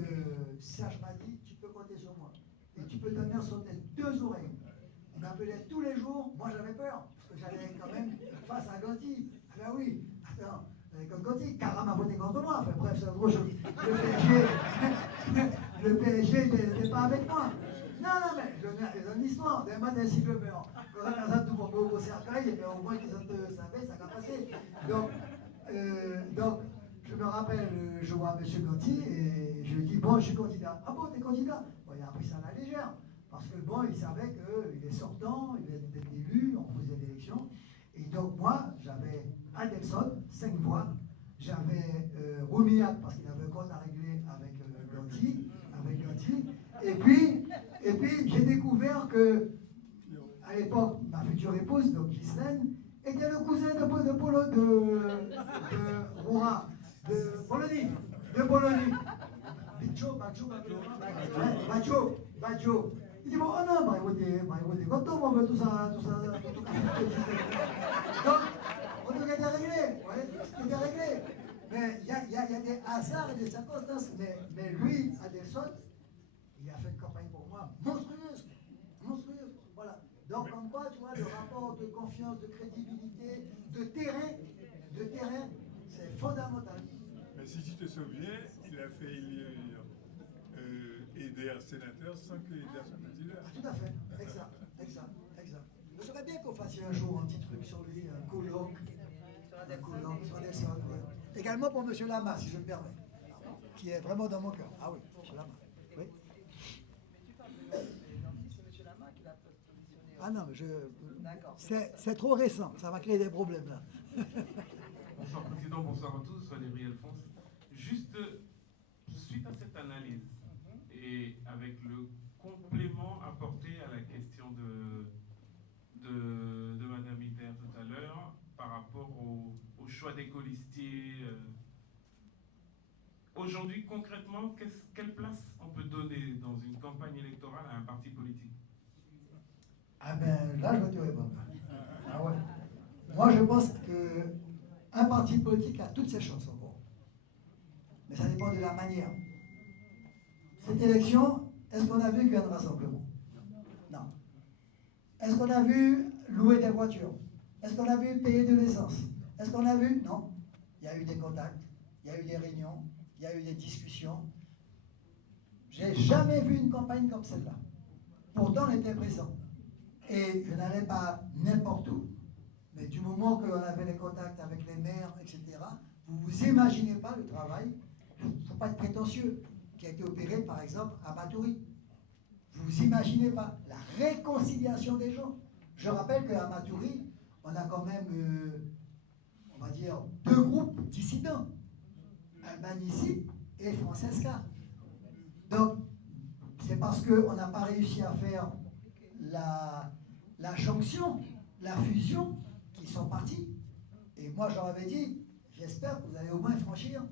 Serge m'a dit, tu peux compter sur moi. Et tu peux donner sur tes 2 oreilles. Il m'appelait tous les jours, moi j'avais peur, parce que j'allais quand même face à Ganti. Ah ben oui, attends, comme Ganti, Karam a voté contre moi, enfin bref, c'est autre chose. Le PSG n'était pas avec moi. Non, mais je donne l'histoire, des maths ainsi que le meur. Quand on a tout pour au cercueil, mais au moins qu'ils ont savait, ça va passer. Donc, je me rappelle, je vois M. Ganti et je lui dis, bon, je suis candidat. Ah bon, t'es candidat? Bon, il a pris ça à la légère. Parce que bon, il savait qu'il est sortant, il venait d'être élu, on faisait l'élection. Et donc moi, j'avais Adelson, 5 voix. J'avais Roumiak, parce qu'il avait un compte à régler avec Ganti. Et puis j'ai découvert que, à l'époque, ma future épouse, donc Ghislaine, était le cousin de Roura, de Bologna. Baggio. Il dit, bon, oh non, ma voté, quand on veut tout ça. Donc, on devait être réglé, c'était réglé. Mais il y a des hasards et des circonstances. Mais lui, Adelson, il a fait une campagne pour moi monstrueuse. Voilà. Donc, comme quoi, tu vois, le rapport de confiance, de crédibilité, de terrain, c'est fondamental. Mais si tu te souviens, il a fait élire Eder sénateur sans que Eder soit candidat. Tout à fait, exact. Je serais bien qu'on fasse un jour un petit truc sur lui, un colloque. Sur Adelson, ouais. Également pour M. Lama, si je me permets, qui est vraiment dans mon cœur. Ah oui, M. Lama. Oui. Mais tu parles de c'est M. Lama qui l'a positionné. Ah non, mais D'accord. c'est trop récent, ça va créer des problèmes là. Bonsoir Président, bonsoir à tous, Valérie Alphonse. Juste suite à cette analyse et avec le complément apporté à la question de Madame Ider tout à l'heure par rapport au choix des colistiers. Aujourd'hui, concrètement, quelle place on peut donner dans une campagne électorale à un parti politique? Ah ben là, je vais te répondre. Ah ouais. Moi, je pense qu'un parti politique a toutes ses chances encore. Mais ça dépend de la manière. Cette élection, est-ce qu'on a vu qu'il y a un rassemblement? Non. Est-ce qu'on a vu louer des voitures? Est-ce qu'on a vu payer de l'essence? Est-ce qu'on a vu? Non. Il y a eu des contacts, il y a eu des réunions, il y a eu des discussions. J'ai jamais vu une campagne comme celle-là. Pourtant, on était présent. Et je n'allais pas n'importe où. Mais du moment qu'on avait les contacts avec les maires, etc., vous ne vous imaginez pas le travail, il ne faut pas être prétentieux, qui a été opéré, par exemple, à Matoury. Vous vous imaginez pas la réconciliation des gens. Je rappelle qu'à Matoury, on a quand même, on va dire, deux groupes dissidents. Albanici et Francesca. Donc, c'est parce qu'on n'a pas réussi à faire la jonction, la fusion, qu'ils sont partis. Et moi, j'en avais dit, j'espère que vous allez au moins franchir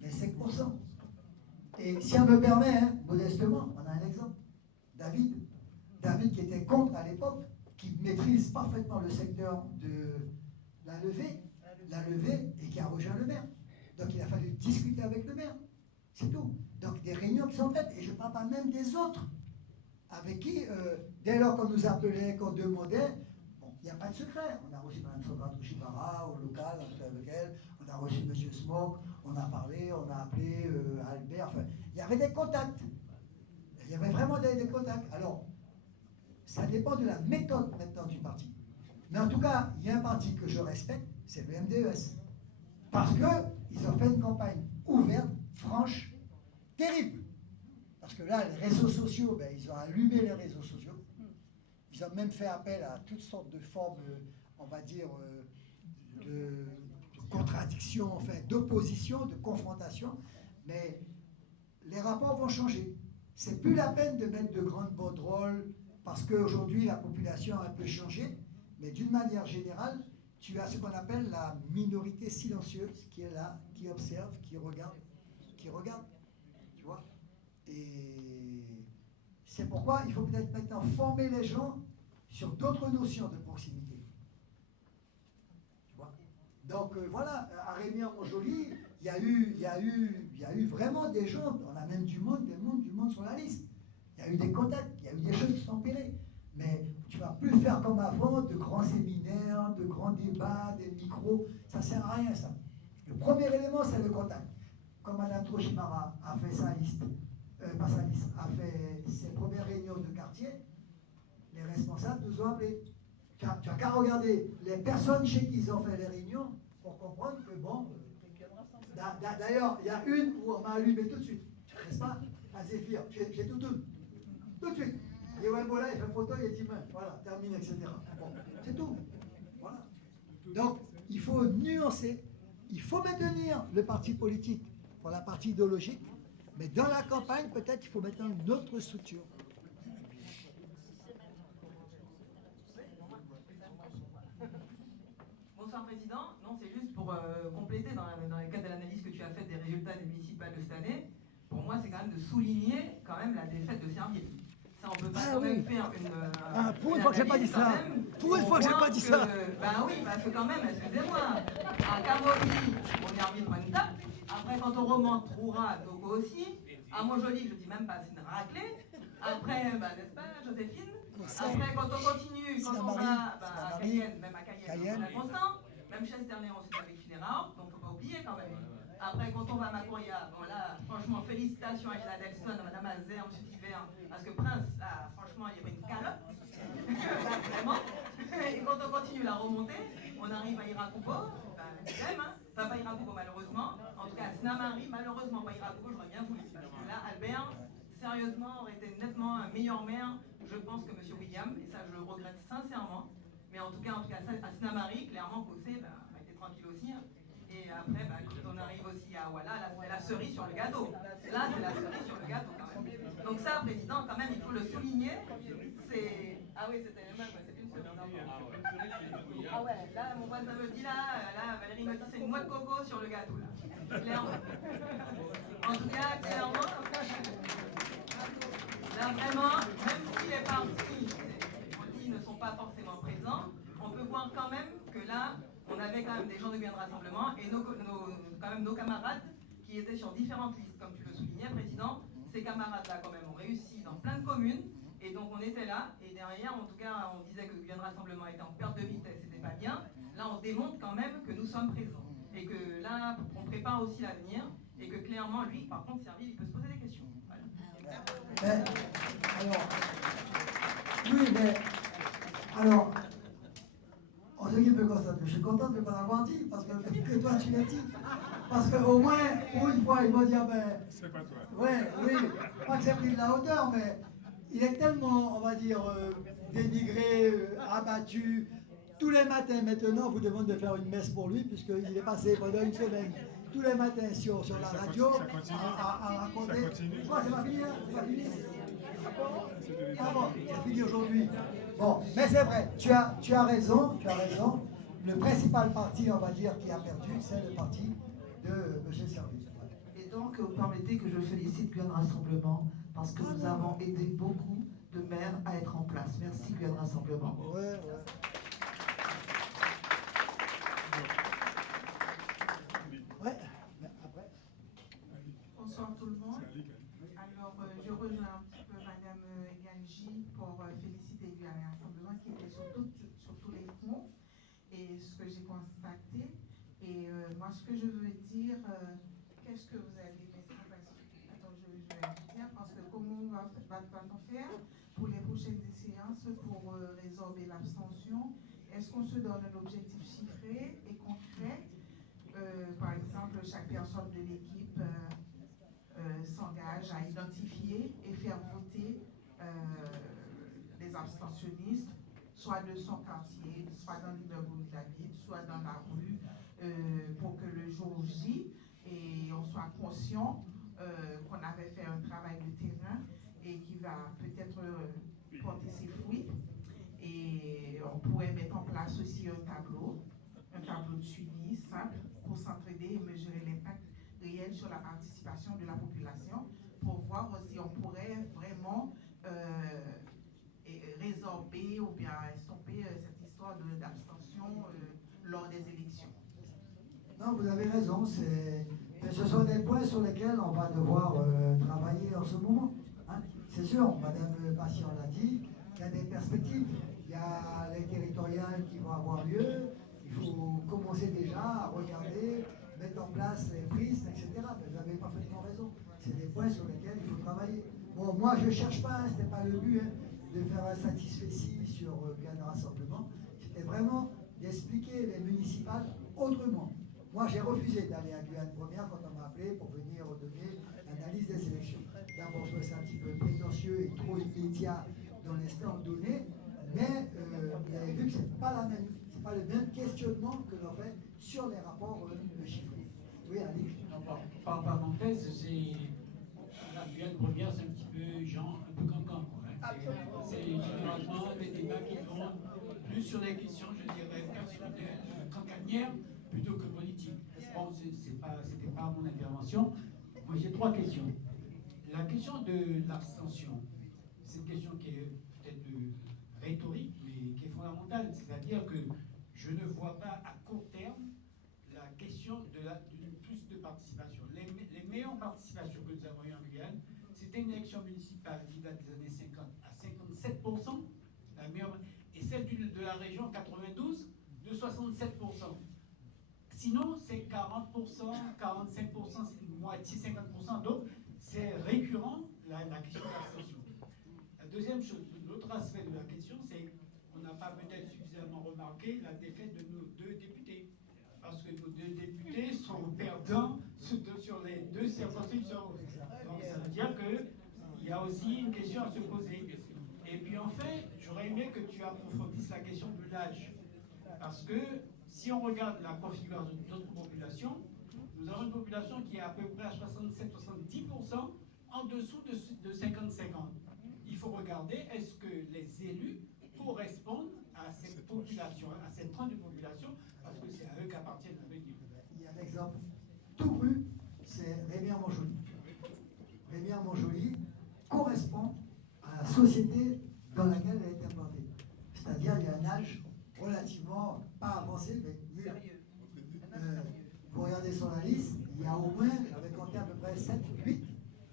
les 5%. Et si on me permet, hein, modestement, on a un exemple. David qui était contre à l'époque, qui maîtrise parfaitement le secteur de la levée et qui a rejoint le maire. Donc il a fallu discuter avec le maire. C'est tout. Donc des réunions qui sont faites, et je ne parle pas même des autres, avec qui, dès lors qu'on nous appelait, qu'on demandait, bon, il n'y a pas de secret. On a reçu Mme Sandra Touchibara au local, on a fait avec elle, on a reçu M. Smoke, on a parlé, on a appelé Albert, enfin, il y avait des contacts. Il y avait vraiment des contacts. Alors, ça dépend de la méthode maintenant du parti. Mais en tout cas, il y a un parti que je respecte, c'est le MDES. Parce qu'ils ont fait une campagne ouverte, franche, terrible. Parce que là, les réseaux sociaux, ben, ils ont allumé les réseaux sociaux. Ils ont même fait appel à toutes sortes de formes, on va dire, de contradiction, enfin, d'opposition, de confrontation. Mais les rapports vont changer. C'est plus la peine de mettre de grandes banderoles, parce qu'aujourd'hui, la population a un peu changé. Mais d'une manière générale, tu as ce qu'on appelle la minorité silencieuse qui est là, qui observe, qui regarde, tu vois. Et c'est pourquoi il faut peut-être maintenant former les gens sur d'autres notions de proximité. Tu vois. Donc voilà, à Rémy-en-Montjoly, il y a eu vraiment des gens, on a même du monde sur la liste. Il y a eu des contacts, il y a eu des choses qui sont opérées. Mais tu ne vas plus faire comme avant, de grands séminaires, de grands débats, des micros. Ça ne sert à rien, ça. Le premier élément, c'est le contact. Comme Mme Trochimara a fait sa liste, a fait ses premières réunions de quartier, les responsables nous ont appelés. Tu n'as qu'à regarder les personnes chez qui ils ont fait les réunions pour comprendre que, bon, d'ailleurs, il y a une où on m'a allumé tout de suite. N'est-ce pas? À Zéphyr, j'ai tout de suite. Et Wembola, il fait photo, il dit main, voilà, termine, etc. Bon, c'est tout. Voilà. Donc, il faut nuancer. Il faut maintenir le parti politique pour la partie idéologique, mais dans la campagne, peut-être il faut maintenant une autre structure. Bonsoir Président. Non, c'est juste pour compléter dans le cadre de l'analyse que tu as faite des résultats des municipales de cette année. Pour moi, c'est quand même de souligner quand même la défaite de Serville. Ça, on peut pas quand même faire une. Pour une fois que j'ai pas dit ça. Pour une fois que j'ai pas dit ça. Ben oui, parce que quand même, excusez-moi, à Camoli, on y arrive en étape. Après, quand on remonte Troura, Togo aussi. À Montjoly, je dis même pas, c'est une raclée. Après, ben, n'est-ce pas, Joséphine? Après, quand on continue, quand on va à Cayenne, même à Cayenne, on est constant. Même chez Sterléon, c'est avec Finéra, donc faut pas oublier quand même. Après, quand on va à Macoria, bon là, franchement, félicitations à Gina Delson, à Madame Azer, M. Tiver, parce que Prince, là, franchement, il y avait une calotte. Vraiment. Et quand on continue la remontée, on arrive à Irakubo, ben, j'aime, hein, pas Baïrabougou malheureusement. En tout cas, Snamari, malheureusement, Baïrabougou, j'aurais bien voulu. Parce que là, Albert, sérieusement, aurait été nettement un meilleur maire, je pense, que M. William, et ça, je le regrette sincèrement. Mais en tout cas, à Snamari, clairement, Cossé, bah, a été tranquille aussi. Hein. Et après, bah, quand on arrive aussi à voilà, là, c'est la cerise sur le gâteau. Là, c'est la cerise sur le gâteau, quand même. Donc ça, Président, quand même, il faut le souligner. C'est... Ah oui, c'était le même, c'est une cerise. Ah ouais, là, mon voisin me dit, là, Valérie me dit, c'est une noix de coco sur le gâteau, là. Clairement. En tout cas, clairement, là, vraiment, même si les partis, on dit, ne sont pas forcément présents, on peut voir quand même que là, on avait quand même des gens de Guyane Rassemblement et quand même nos camarades qui étaient sur différentes listes, comme tu le soulignais, Président. Ces camarades-là, quand même, ont réussi dans plein de communes. Et donc, on était là. Et derrière, en tout cas, on disait que Guyane Rassemblement était en perte de vitesse, c'était pas bien. Là, on démontre quand même que nous sommes présents. Et que là, on prépare aussi l'avenir. Et que clairement, lui, par contre, Serville, il peut se poser des questions. Voilà. Alors, oui, mais alors, en ce qui me concerne, je suis content de ne pas l'avoir dit, parce que toi tu l'as dit. Parce qu'au moins, pour une fois, ils vont dire, ben. C'est pas toi. Ouais, oui, pas que c'est pris de la hauteur, mais il est tellement, on va dire, dénigré, abattu. Tous les matins maintenant, on vous demande de faire une messe pour lui, puisqu'il est passé pendant une semaine, tous les matins sur la radio, à raconter. Ça continue. Quoi, c'est pas fini, hein? C'est pas fini? Ah bon, c'est fini aujourd'hui. Bon, mais c'est vrai, tu as raison. Le principal parti, on va dire, qui a perdu, c'est le parti de M. Serville. Et donc, vous permettez que je félicite Guyane Rassemblement parce que nous avons aidé beaucoup de maires à être en place. Merci Guyane Rassemblement. Ouais. Ouais, mais après. Bonsoir tout le monde. Alors, je rejoins un petit peu Madame Ganji pour féliciter Guyane Rassemblement qui était sur tous les fronts et ce que j'ai constaté. Et moi, ce que je veux dire, qu'est-ce que vous allez mettre en place? Attends, je vais dire, parce que comment va-t-on faire pour les prochaines séances pour résorber l'abstention? Est-ce qu'on se donne un objectif chiffré et concret? Par exemple, chaque personne de l'équipe s'engage à identifier et faire voter les abstentionnistes, soit de son quartier, soit dans l'immeuble où il habite, soit dans la rue, pour que le jour J, et on soit conscient qu'on avait fait un travail de terrain et qui va peut-être porter ses fruits. Et on pourrait mettre en place aussi un tableau de suivi simple pour s'entraider et mesurer l'impact réel sur la participation de la population pour voir si on pourrait vraiment résorber ou bien stopper cette histoire d'abstention lors des élections. Non, vous avez raison, ce sont des points sur lesquels on va devoir travailler en ce moment. Hein. C'est sûr, Madame Patient l'a dit, il y a des perspectives, il y a les territoriales qui vont avoir lieu, il faut commencer déjà à regarder, mettre en place les prises, etc. Mais vous avez parfaitement raison, c'est des points sur lesquels il faut travailler. Bon, moi je ne cherche pas, ce n'était pas le but de faire un satisfecit sur Guyane Rassemblement, c'était vraiment d'expliquer les municipales autrement. Moi, j'ai refusé d'aller à Guyane Première quand on m'a appelé pour venir donner l'analyse des élections. D'abord, je trouvais ça un petit peu prétentieux et trop immédiat dans l'instant donné, mais vous avez vu que ce n'est pas le même questionnement que l'on fait sur les rapports chiffrés. Oui, Alix. Par parenthèse, la Guyane Première, c'est un petit peu genre un peu cancan. C'est généralement des débats qui sont plus sur les questions, je dirais, personnelles, cancanières, plutôt que politiques. Bon, c'était pas mon intervention. Moi, j'ai 3 questions. La question de l'abstention, c'est une question qui est peut-être rhétorique, mais qui est fondamentale. C'est-à-dire que je ne vois pas à court terme la question d'une plus de participation. Les meilleures participations que nous avons eues en Guyane, c'était une élection municipale qui date des années 50 à 57%, la meilleure, et celle de la région 92 de 67%. Sinon, c'est 40%, 45%, c'est une moitié, 50%. Donc, c'est récurrent la question de l'abstention. La deuxième chose, l'autre aspect de la question, c'est qu'on n'a pas peut-être suffisamment remarqué la défaite de nos 2 députés. parce que nos deux députés sont perdants sur les deux circonscriptions. Donc ça veut dire qu'il y a aussi une question à se poser. Et puis enfin, j'aurais aimé que tu approfondisses la question de l'âge. Parce que si on regarde la configuration de notre population, nous avons une population qui est à peu près à 67-70% en dessous de 55 ans. Il faut regarder, est-ce que les élus correspondent à cette population, à cette tranche de population, parce que c'est à eux qu'appartiennent l'avenir. Il y a un exemple tout cru, c'est Rémière-Montjoly. Rémière-Montjoly correspond à la société dans laquelle elle est implantée. C'est-à-dire il y a un âge relativement, pas avancé, mais mûr. Vous regardez sur la liste, il y a au moins, j'avais compté à peu près 7-8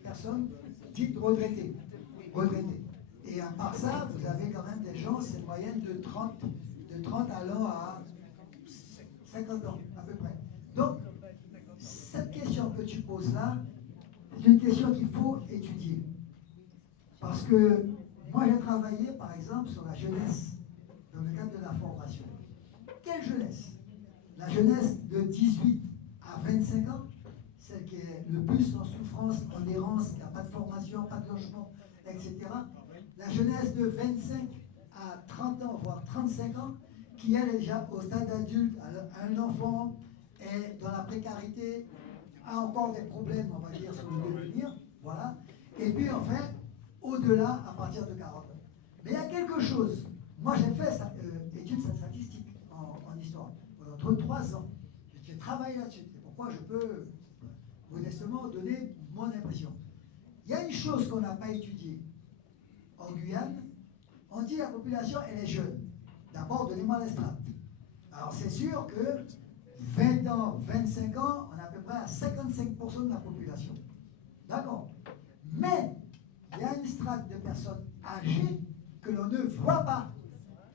personnes dites retraitées. Et à part ça, vous avez quand même des gens, c'est une moyenne de 30 allant à 50 ans, à peu près. Donc, cette question que tu poses là, c'est une question qu'il faut étudier. Parce que moi, j'ai travaillé, par exemple, sur la jeunesse, dans le cadre de la formation. Quelle jeunesse? La jeunesse de 18 à 25 ans, celle qui est le plus en souffrance, en errance, qui n'a pas de formation, pas de logement, etc. La jeunesse de 25 à 30 ans, voire 35 ans, qui est déjà au stade adulte, un enfant est dans la précarité, a encore des problèmes, on va dire, sur le devenir, voilà. Et puis enfin, au-delà, à partir de 40 ans. Mais il y a quelque chose. Moi, j'ai fait étude statistique en histoire pendant 3 ans. J'ai travaillé là-dessus. C'est pourquoi je peux modestement donner mon impression. Il y a une chose qu'on n'a pas étudiée. En Guyane, on dit la population, elle est jeune. D'abord, donnez-moi les strates. Alors, c'est sûr que 20 ans, 25 ans, on est à peu près à 55% de la population. D'accord. Mais, il y a une strate de personnes âgées que l'on ne voit pas.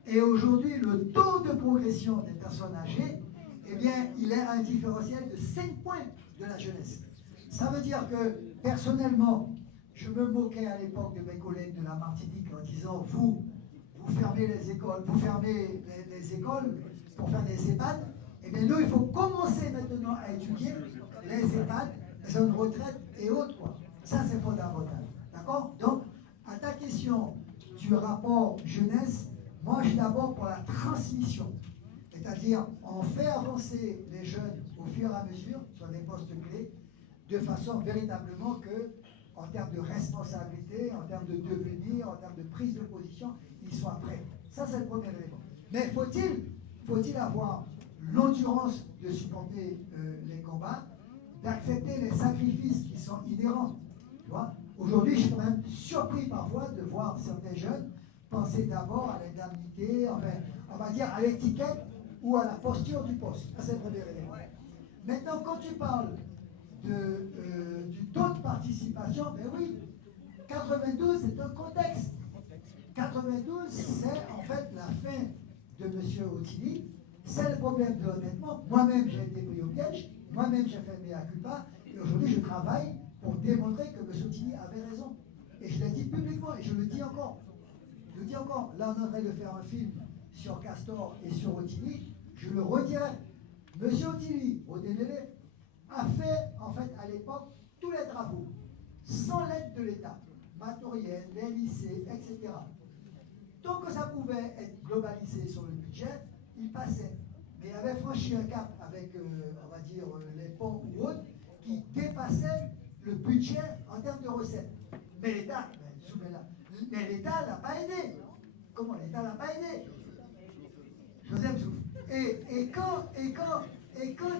Et aujourd'hui, le taux de progression des personnes âgées, eh bien, il est à un différentiel de 5 points de la jeunesse. Ça veut dire que, personnellement, je me moquais à l'époque de mes collègues de la Martinique en disant, vous fermez les écoles, vous fermez les écoles pour faire des EHPAD. Eh bien, nous, il faut commencer maintenant à étudier les EHPAD, les zones de retraite et autres, quoi. Ça, c'est fondamental. D'accord? Donc, à ta question du rapport jeunesse, moi, je suis d'abord pour la transmission. C'est-à-dire, on fait avancer les jeunes au fur et à mesure sur des postes clés, de façon véritablement que, en termes de responsabilité, en termes de devenir, en termes de prise de position, ils soient prêts. Ça, c'est le premier élément. Mais faut-il avoir l'endurance de supporter les combats, d'accepter les sacrifices qui sont inhérents. Tu vois? Aujourd'hui, je suis quand même surpris parfois de voir certains jeunes penser d'abord à l'indemnité, enfin, on va dire à l'étiquette ou à la posture du poste. Ça, c'est le premier élément. Maintenant, quand tu parles du taux de participation, ben oui, 92, c'est un contexte. 92, c'est en fait la fin de M. Otili. C'est le problème de l'endettement. Moi-même, j'ai été pris au piège. Moi-même, j'ai fait mea culpa. Et aujourd'hui, je travaille pour démontrer que M. Otili avait raison. Et je l'ai dit publiquement et je le dis encore. Je le dis encore. Là, on est en train de faire un film sur Castor et sur Otili. Je le redirai. M. Otili, au Dénélé, a fait, en fait, à l'époque, tous les travaux, sans l'aide de l'État, matériel, les lycées, etc. Tant que ça pouvait être globalisé sur le budget, il passait. Mais il avait franchi un cap avec, on va dire, les ponts ou autres, qui dépassaient le budget en termes de recettes. Mais l'État, mais l'État l'a pas aidé. Comment l'État l'a pas aidé? Joseph Zouf. Et quand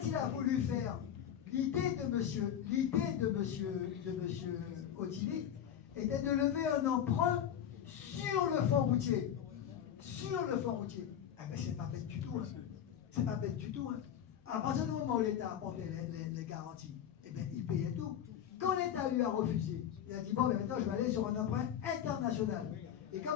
il a voulu faire l'idée de monsieur Otili était de lever un emprunt sur le fonds routier. Sur le fonds routier. Ah ben c'est pas bête du tout. Hein. C'est pas bête du tout. Hein. À partir du moment où l'État apportait les garanties, eh bien il payait tout. Quand l'État lui a refusé, il a dit bon, ben maintenant je vais aller sur un emprunt international.